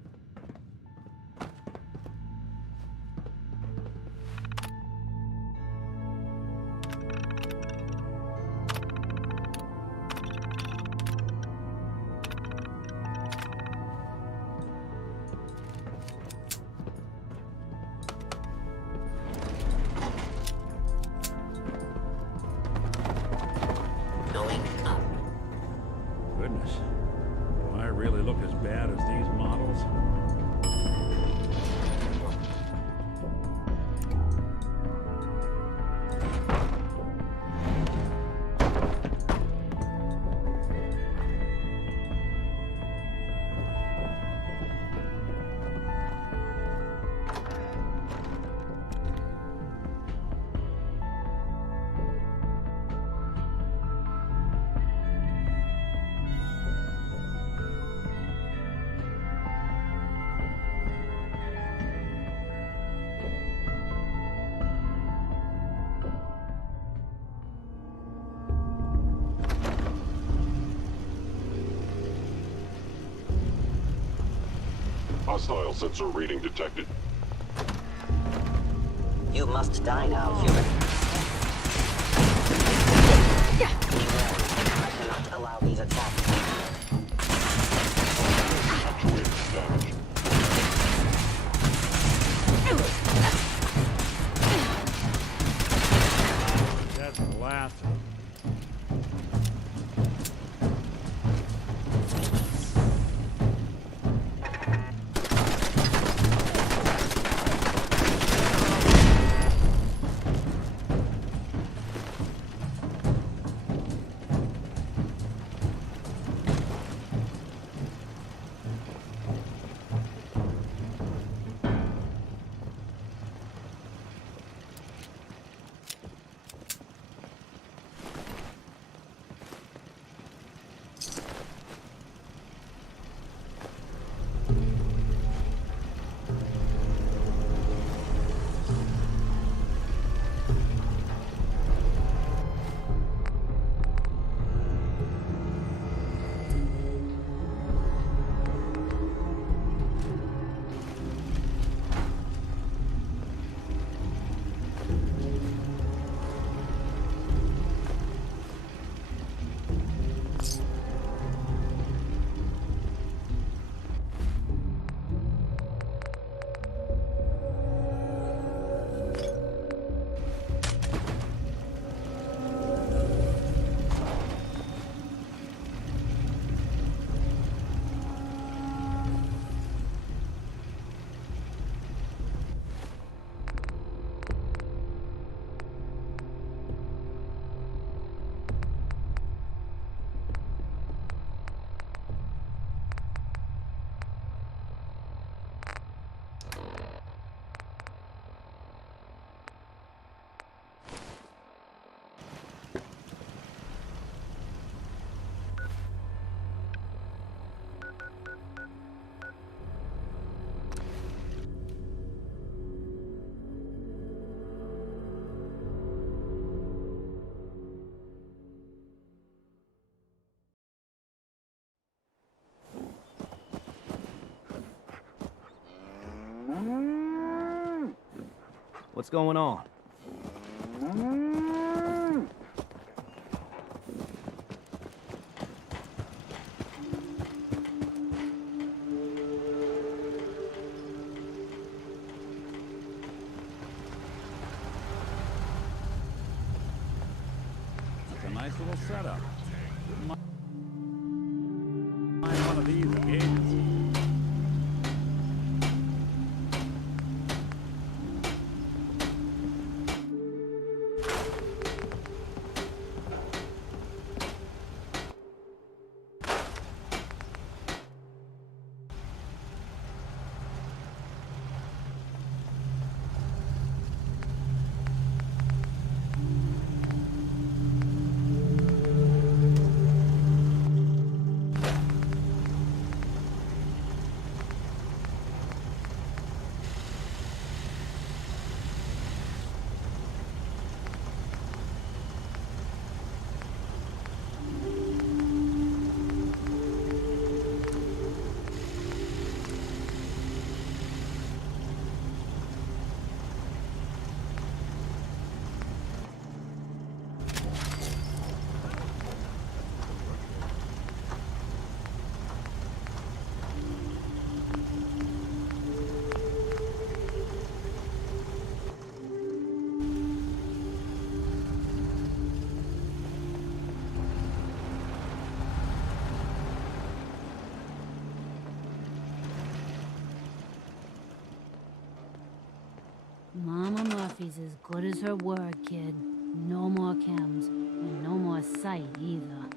Hostile sensor reading detected. You must die now, human. Beware. I cannot allow these attacks. Actuator damage. That's the last of them. What's going on? It's a nice little setup. Wouldn't mind one of these occasions. Mama Murphy's as good as her word, kid. No more chems, and no more sight either.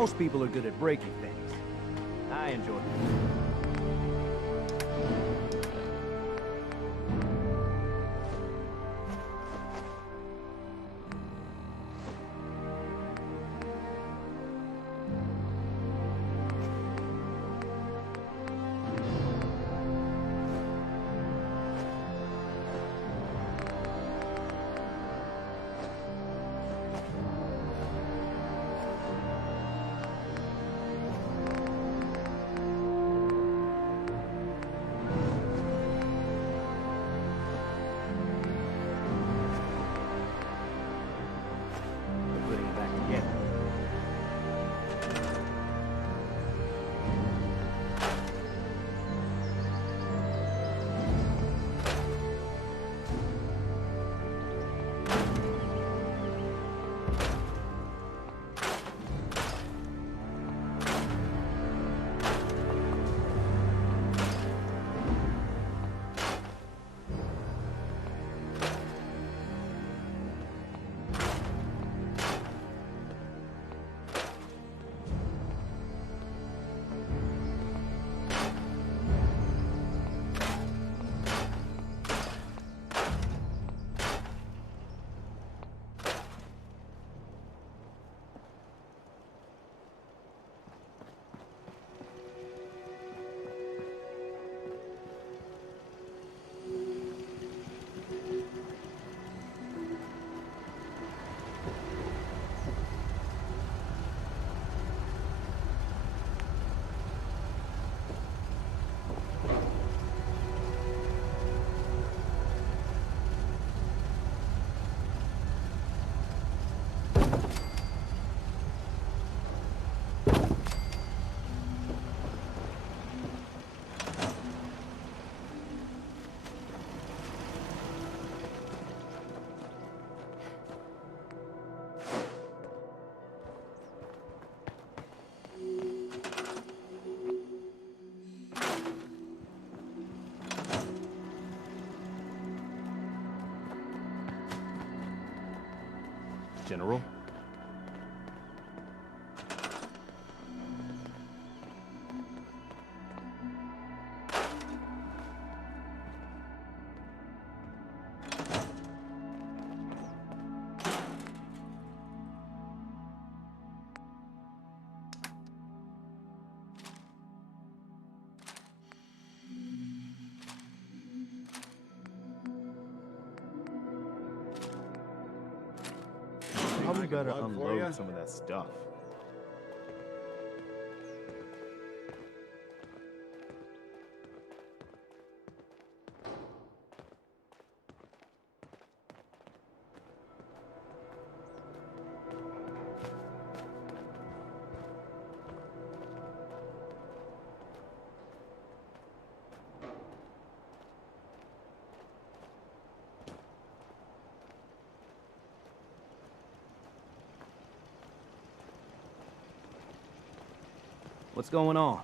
Most people are good at breaking things. I enjoy it. General? Probably better unload some of that stuff. What's going on?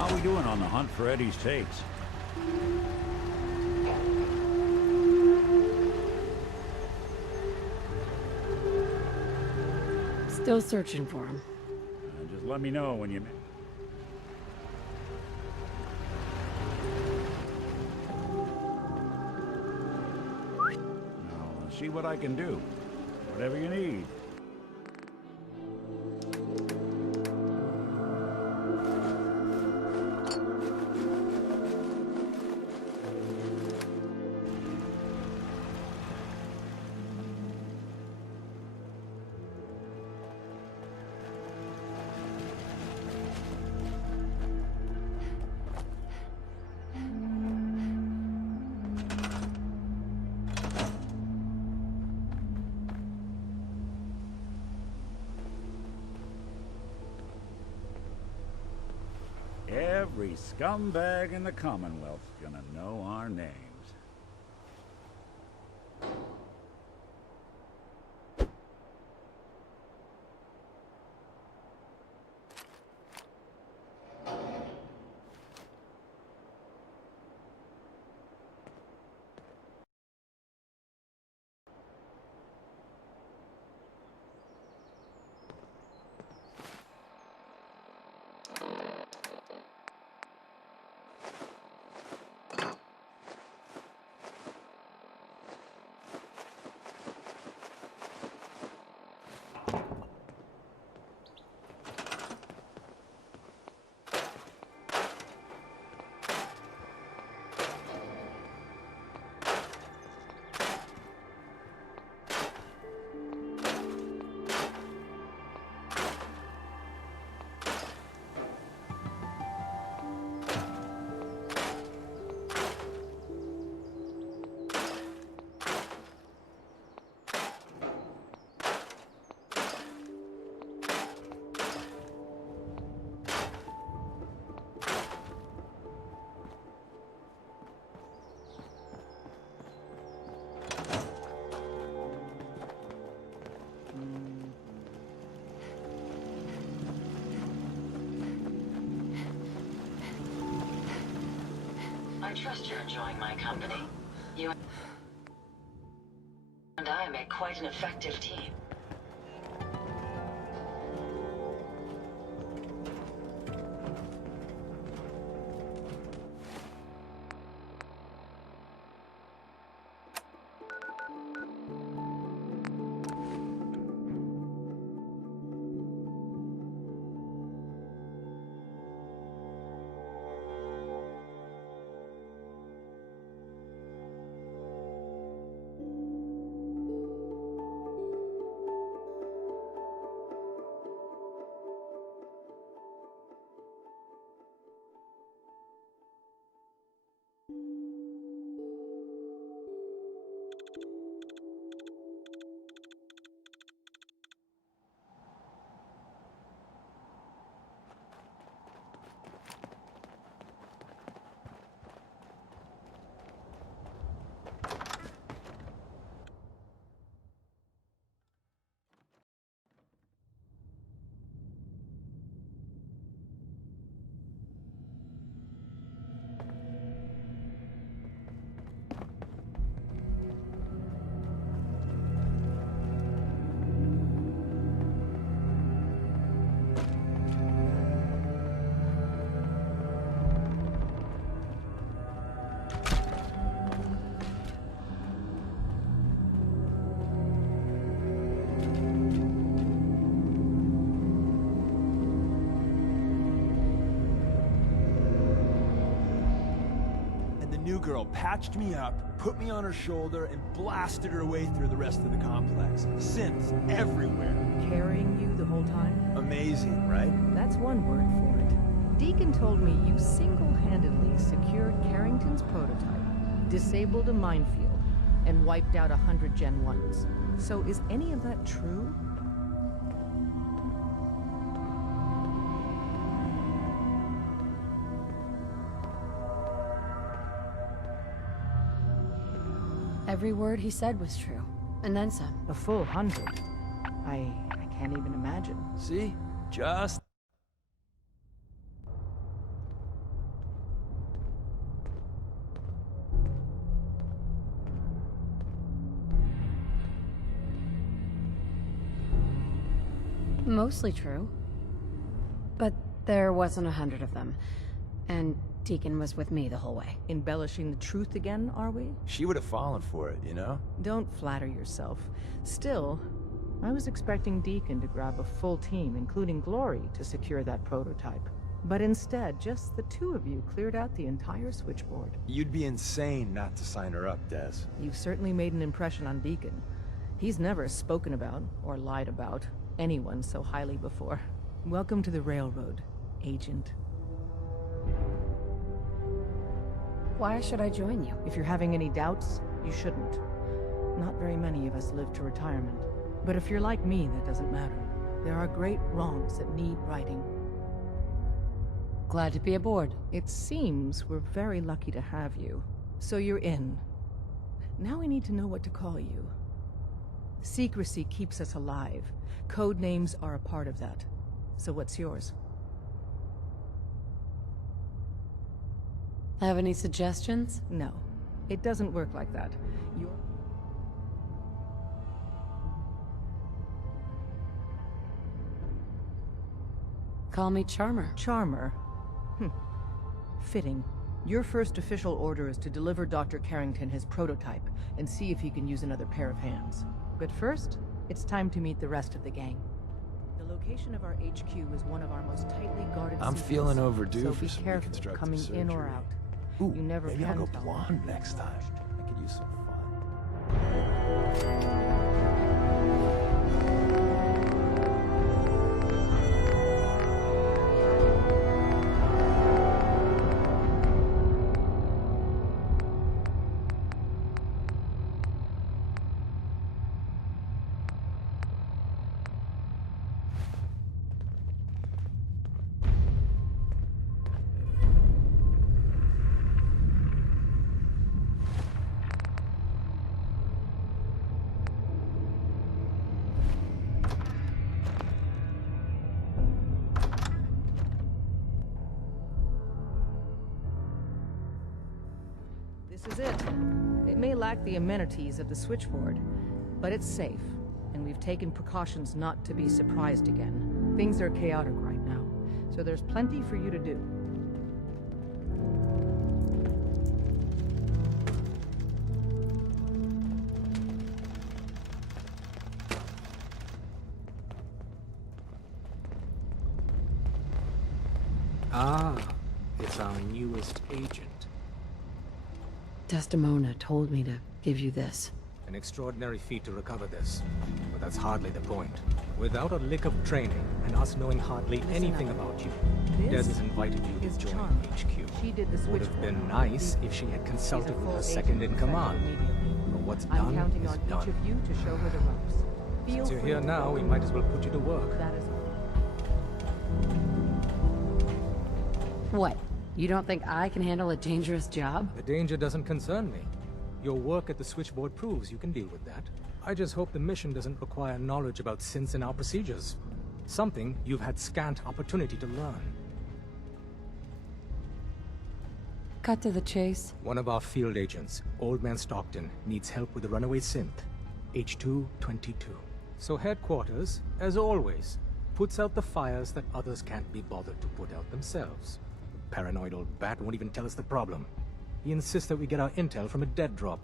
How we doing on the hunt for Eddie's tapes? Still searching for him. Just let me know when you... I'll see what I can do. Whatever you need. Every scumbag in the Commonwealth's gonna know our names. I trust you're enjoying my company. You and I make quite an effective team. New girl patched me up, put me on her shoulder, and blasted her way through the rest of the complex. Synths everywhere. Carrying you the whole time? Amazing, right? That's one word for it. Deacon told me you single-handedly secured Carrington's prototype, disabled a minefield, and wiped out 100 Gen 1s. So is any of that true? Every word he said was true, and then some. A full 100. I can't even imagine. See? Just... Mostly true. But there wasn't 100 of them. And Deacon was with me the whole way. Embellishing the truth again, are we? She would have fallen for it, you know? Don't flatter yourself. Still, I was expecting Deacon to grab a full team, including Glory, to secure that prototype. But instead, just the two of you cleared out the entire switchboard. You'd be insane not to sign her up, Des. You've certainly made an impression on Deacon. He's never spoken about, or lied about, anyone so highly before. Welcome to the Railroad, Agent. Why should I join you? If you're having any doubts, you shouldn't. Not very many of us live to retirement. But if you're like me, that doesn't matter. There are great wrongs that need righting. Glad to be aboard. It seems we're very lucky to have you. So you're in. Now we need to know what to call you. Secrecy keeps us alive. Code names are a part of that. So what's yours? Have any suggestions? No. It doesn't work like that. You're... Call me Charmer. Charmer? Fitting. Your first official order is to deliver Dr. Carrington his prototype and see if he can use another pair of hands. But first, it's time to meet the rest of the gang. The location of our HQ is one of our most tightly guarded I'm secrets, feeling overdue so for be some careful reconstructive coming surgery. in or out. Ooh, You never maybe can I'll go tell. blonde next time. I could use some fun. This is it. It may lack the amenities of the switchboard, but it's safe, and we've taken precautions not to be surprised again. Things are chaotic right now, so there's plenty for you to do. Ah, it's our newest agent. Desdemona told me to give you this. An extraordinary feat to recover this, but that's hardly the point. Without a lick of training, and us knowing hardly anything about you, Des has invited you to join HQ. She did the Would have been nice if she had consulted with her second in command. But what's I'm done counting is on each done. of you to show her the ropes. Feel Since you're free here to now, we might as well put you to work. That is What? You don't think I can handle a dangerous job? The danger doesn't concern me. Your work at the switchboard proves you can deal with that. I just hope the mission doesn't require knowledge about synths and our procedures. Something you've had scant opportunity to learn. Cut to the chase. One of our field agents, Old Man Stockton, needs help with the runaway synth, H222. So headquarters, as always, puts out the fires that others can't be bothered to put out themselves. The paranoid old bat won't even tell us the problem. He insists that we get our intel from a dead drop.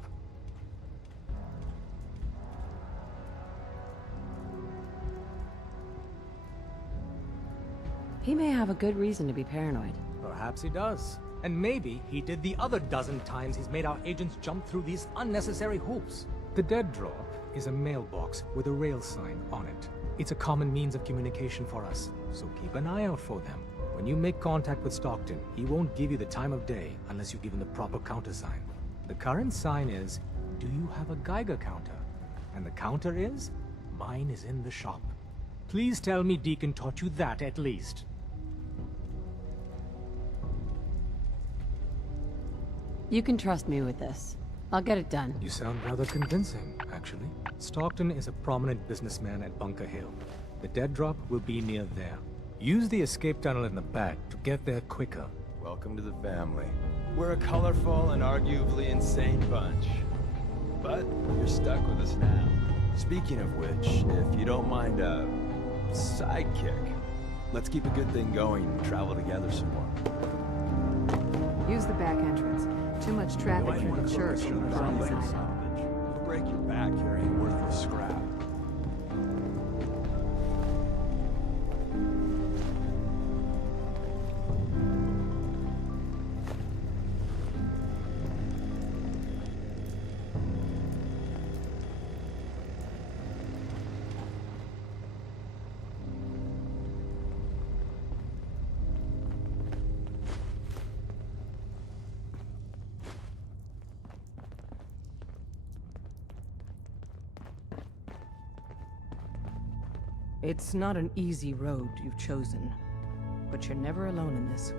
He may have a good reason to be paranoid. Perhaps he does. And maybe he did the other dozen times he's made our agents jump through these unnecessary hoops. The dead drop is a mailbox with a rail sign on it. It's a common means of communication for us, so keep an eye out for them. When you make contact with Stockton, he won't give you the time of day unless you give him the proper countersign. The current sign is, do you have a Geiger counter? And the counter is, mine is in the shop. Please tell me Deacon taught you that at least. You can trust me with this. I'll get it done. You sound rather convincing, actually. Stockton is a prominent businessman at Bunker Hill. The dead drop will be near there. Use the escape tunnel in the back to get there quicker. Welcome to the family. We're a colorful and arguably insane bunch. But you're stuck with us now. Speaking of which, if you don't mind a sidekick, let's keep a good thing going and travel together some more. Use the back entrance. Too much traffic through the church on the wrong side. You'll break your back carrying worthless scrap. It's not an easy road you've chosen, but you're never alone in this.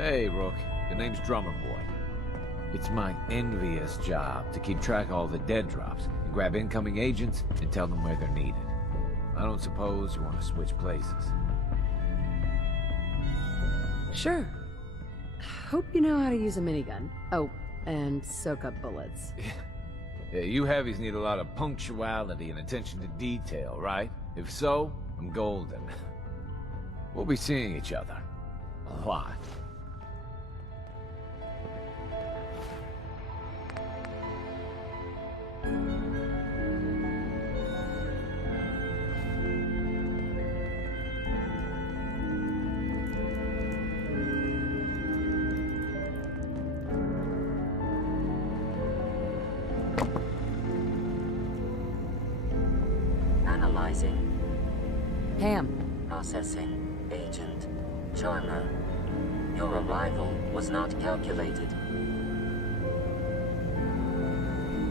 Hey, Rook. The name's Drummer Boy. It's my envious job to keep track of all the dead drops and grab incoming agents and tell them where they're needed. I don't suppose you want to switch places. Sure. Hope you know how to use a minigun. Oh, and soak up bullets. Yeah, you heavies need a lot of punctuality and attention to detail, right? If so, I'm golden. We'll be seeing each other. A lot. Analyzing. Pam. Processing. Agent. Charmer. Your arrival was not calculated.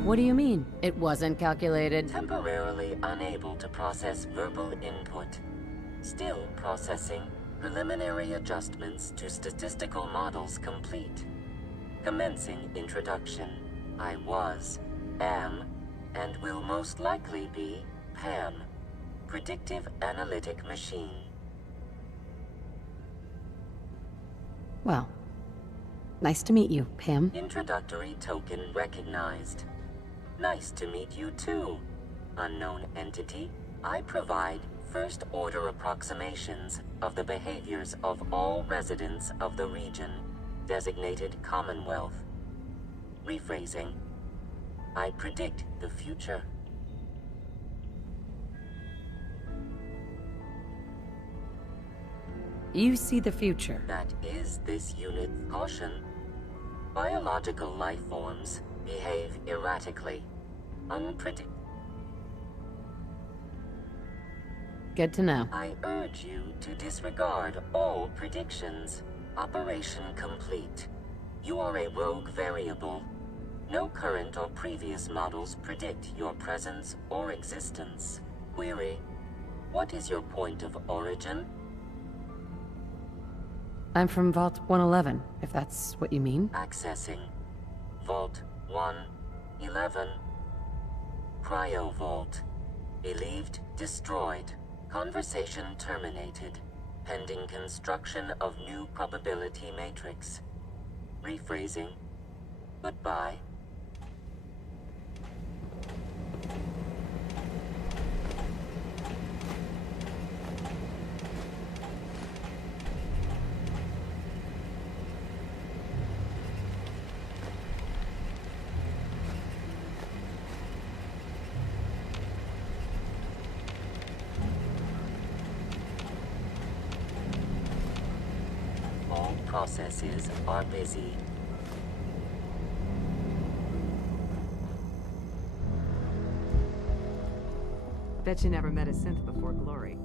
What do you mean, it wasn't calculated? Temporarily unable to process verbal input. Still processing. Preliminary adjustments to statistical models complete. Commencing introduction. I was, am, and will most likely be Pam. Predictive Analytic Machine. Well, nice to meet you, Pam. Introductory token recognized. Nice to meet you too, unknown entity. I provide first-order approximations of the behaviors of all residents of the region, designated Commonwealth. Rephrasing. I predict the future. You see the future. That is this unit's caution. Biological life forms behave erratically, unpredictable. Good to know. I urge you to disregard all predictions. Operation complete. You are a rogue variable. No current or previous models predict your presence or existence. Query: what is your point of origin? I'm from Vault 111, if that's what you mean. Accessing. Vault 111. Cryo Vault. Believed destroyed. Conversation terminated. Pending construction of new probability matrix. Rephrasing. Goodbye. All processes are busy. Bet you never met a synth before Glory.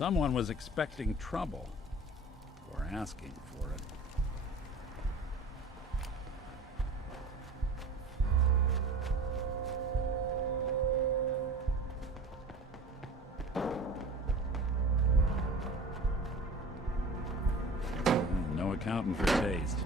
Someone was expecting trouble. Or asking for it. No accounting for taste.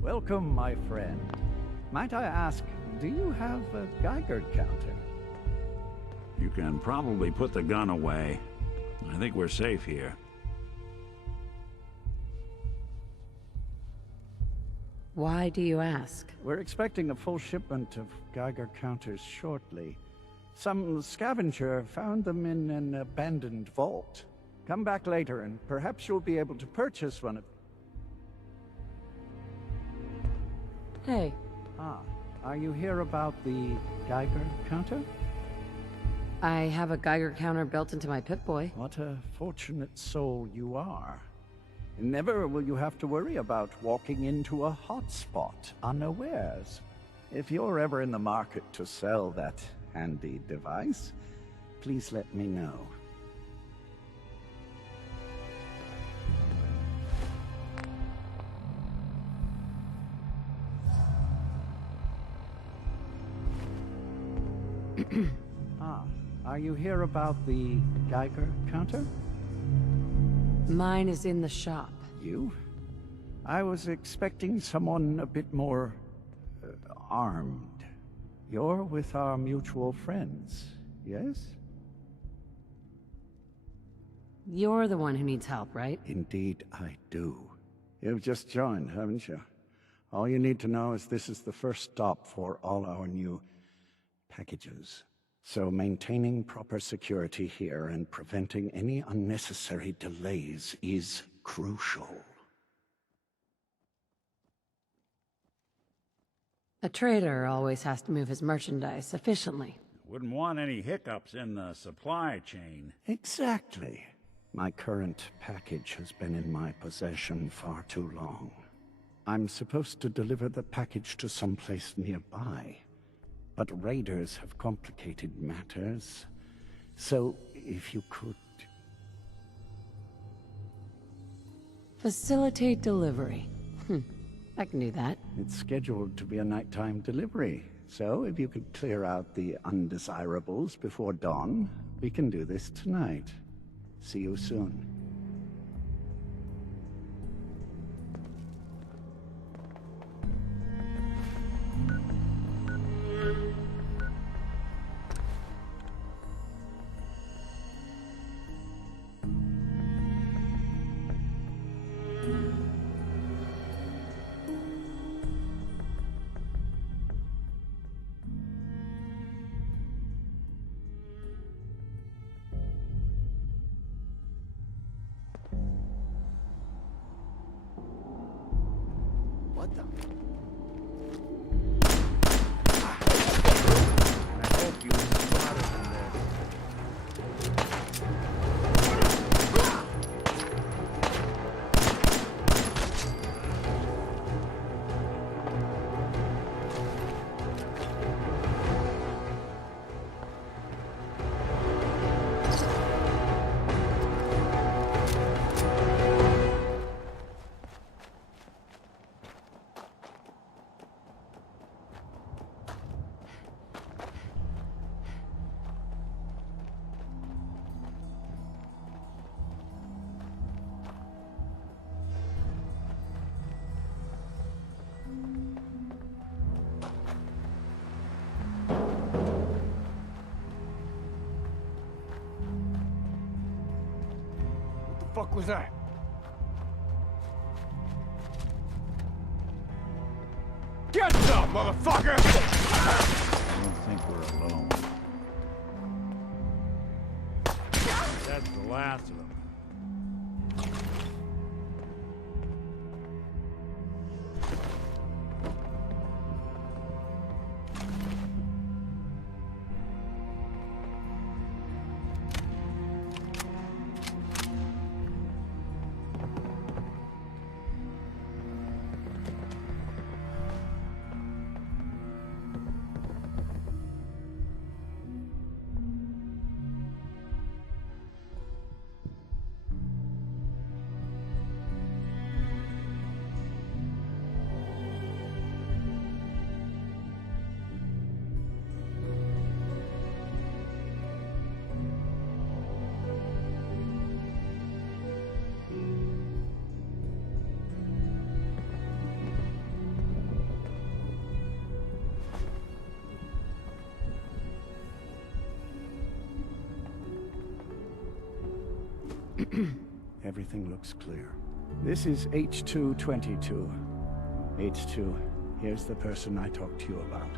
Welcome, my friend. Might I ask, do you have a Geiger counter? You can probably put the gun away. I think we're safe here. Why do you ask? We're expecting a full shipment of Geiger counters shortly. Some scavenger found them in an abandoned vault. Come back later and perhaps you'll be able to purchase one of... Hey. Ah, are you here about the Geiger counter? I have a Geiger counter built into my Pip-Boy. What a fortunate soul you are. Never will you have to worry about walking into a hotspot unawares. If you're ever in the market to sell that handy device, please let me know. Ah, are you here about the Geiger counter? Mine is in the shop. You? I was expecting someone a bit more... armed. You're with our mutual friends, yes? You're the one who needs help, right? Indeed I do. You've just joined, haven't you? All you need to know is this is the first stop for all our new packages. So maintaining proper security here and preventing any unnecessary delays is crucial. A trader always has to move his merchandise efficiently. Wouldn't want any hiccups in the supply chain. Exactly. My current package has been in my possession far too long. I'm supposed to deliver the package to someplace nearby. But raiders have complicated matters. So, if you could... Facilitate delivery. I can do that. It's scheduled to be a nighttime delivery. So, if you could clear out the undesirables before dawn, we can do this tonight. See you soon. What the? I hope you were smarter than this. What the fuck was that? Get some, motherfucker! I don't think we're alone. That's the last of them. Everything looks clear. This is H222. H2, here's the person I talked to you about.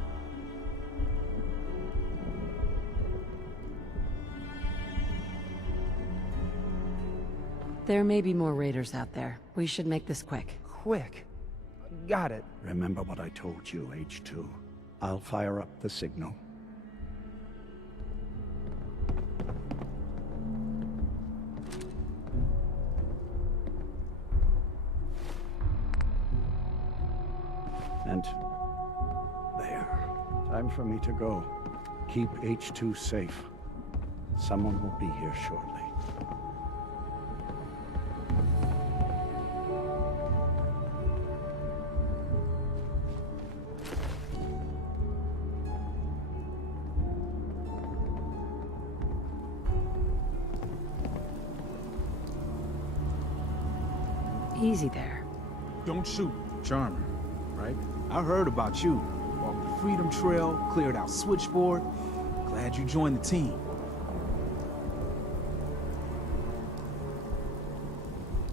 There may be more raiders out there. We should make this quick. Quick. Got it. Remember what I told you, H2. I'll fire up the signal. And there. Time for me to go. Keep H2 safe. Someone will be here shortly. Easy there. Don't shoot, Charmer, right? I heard about you. Walked the Freedom Trail, cleared out Switchboard. Glad you joined the team.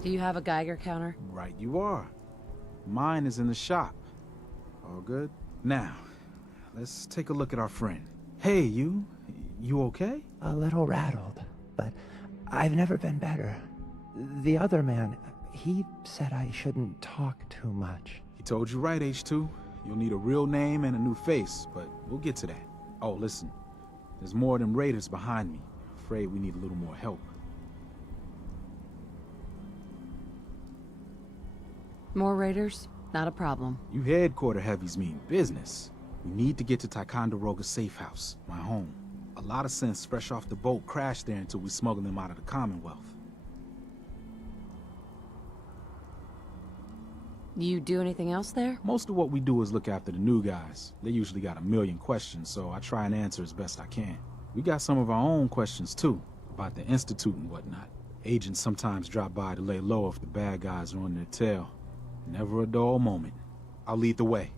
Do you have a Geiger counter? Right you are. Mine is in the shop. All good? Now, let's take a look at our friend. Hey, you okay? A little rattled, but I've never been better. The other man, he said I shouldn't talk too much. He told you right, H2. You'll need a real name and a new face, but we'll get to that. Oh, listen. There's more of them raiders behind me. Afraid we need a little more help. More raiders? Not a problem. You headquarter heavies mean business. We need to get to Ticonderoga's safe house, my home. A lot of synths fresh off the boat crashed there until we smuggled them out of the Commonwealth. You do anything else there? Most of what we do is look after the new guys. They usually got a million questions, so I try and answer as best I can. We got some of our own questions, too, about the Institute and whatnot. Agents sometimes drop by to lay low if the bad guys are on their tail. Never a dull moment. I'll lead the way.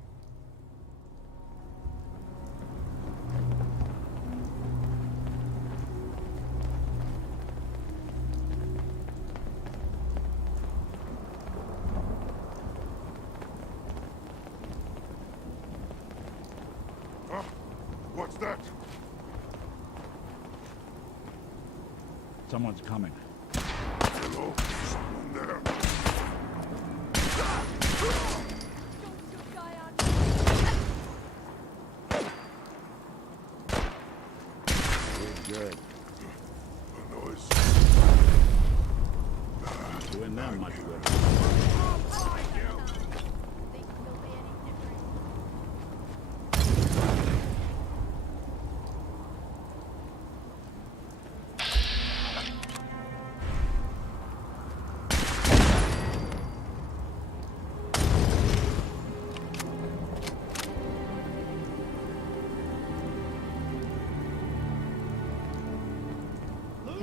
What's that? Someone's coming. Hello? Someone there?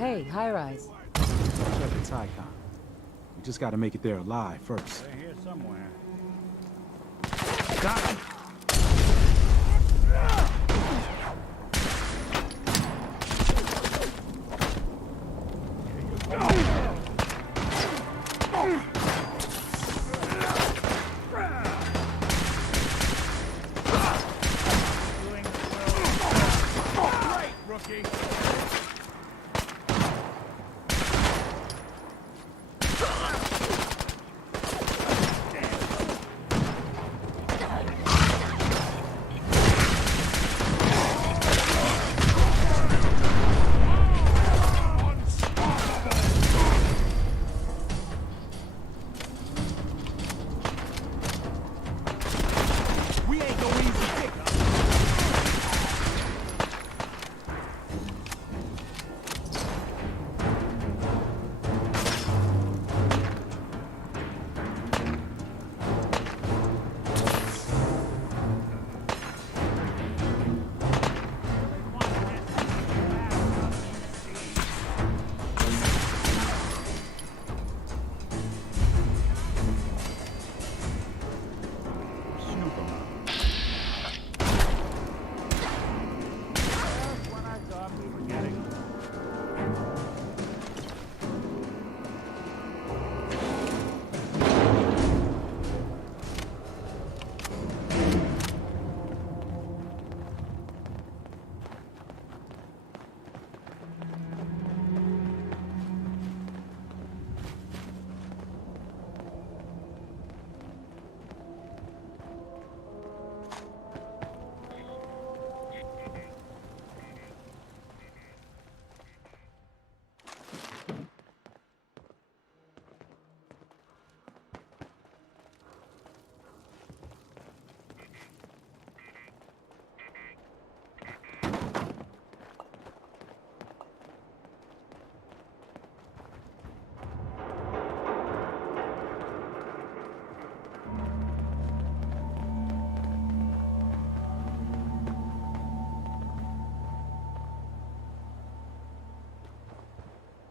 Hey, high-rise. Check the Tycon. We just gotta make it there alive first. They're here somewhere. Got him!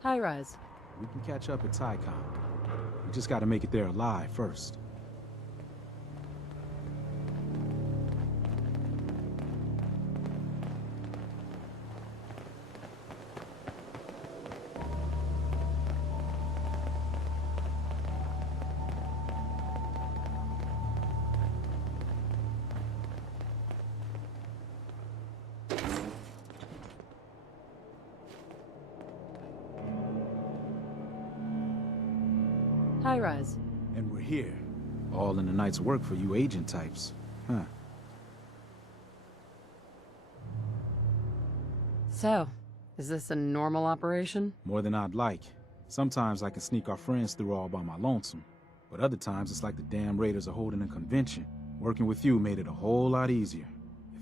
High-rise. We can catch up at Tycon. We just gotta make it there alive first. High-rise. And we're here. All in the night's work for you agent types. Huh. So, is this a normal operation? More than I'd like. Sometimes I can sneak our friends through all by my lonesome. But other times it's like the damn raiders are holding a convention. Working with you made it a whole lot easier.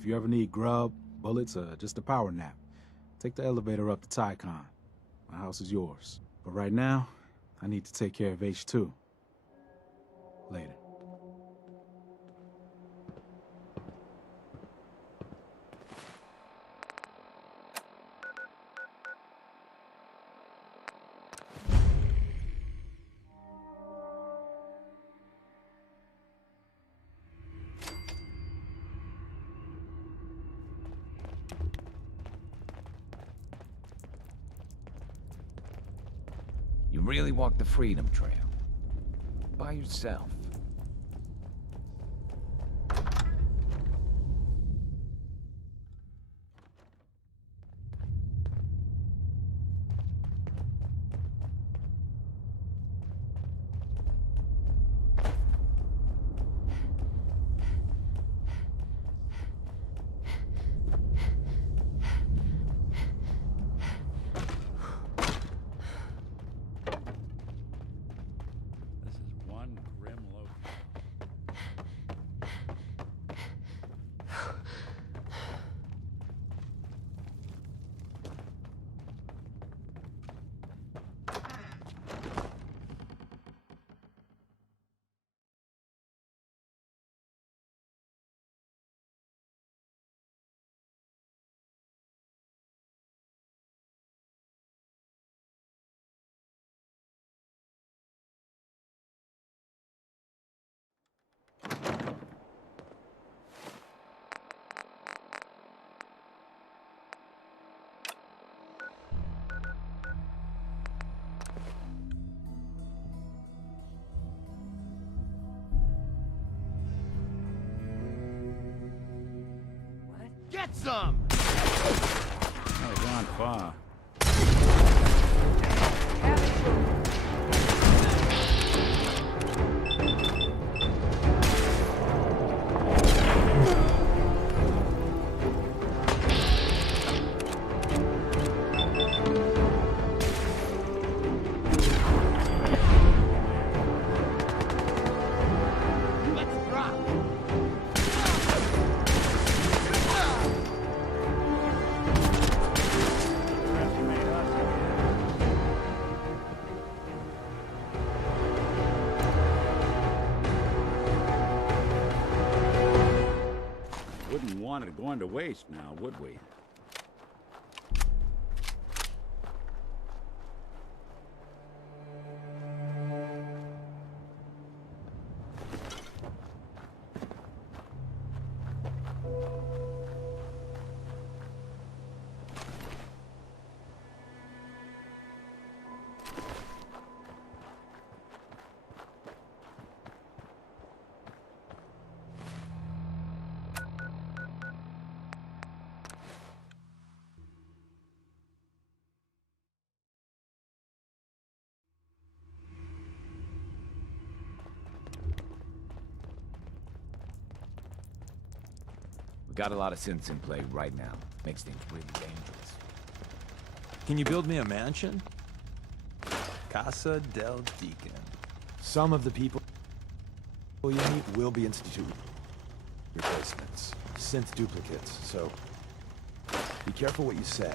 If you ever need grub, bullets, or just a power nap, take the elevator up to Tycon. My house is yours. But right now, I need to take care of H2. Later. You really walked the Freedom Trail. By yourself. This is one grim Get some! Oh, gone far. Want it going to waste now, would we? We got a lot of synths in play right now. Makes things really dangerous. Can you build me a mansion? Casa del Deacon. Some of the people you meet will be Institute replacements, synth duplicates, so be careful what you say.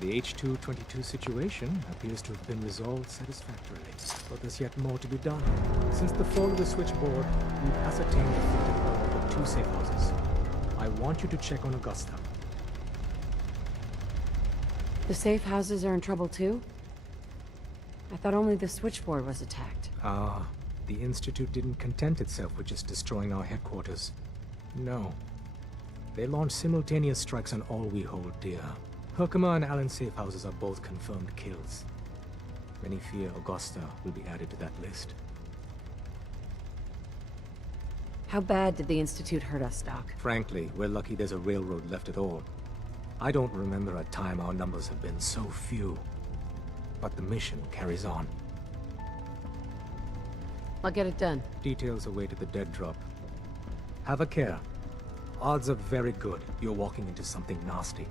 The H222 situation appears to have been resolved satisfactorily, but there's yet more to be done. Since the fall of the switchboard, we've ascertained the fate of all but 2 safe houses. I want you to check on Augusta. The safe houses are in trouble too? I thought only the switchboard was attacked. Ah, the Institute didn't content itself with just destroying our headquarters. No. They launched simultaneous strikes on all we hold dear. Herkimer and Allen's safe houses are both confirmed kills. Many fear Augusta will be added to that list. How bad did the Institute hurt us, Doc? Frankly, we're lucky there's a railroad left at all. I don't remember a time our numbers have been so few. But the mission carries on. I'll get it done. Details await at the dead drop. Have a care. Odds are very good you're walking into something nasty.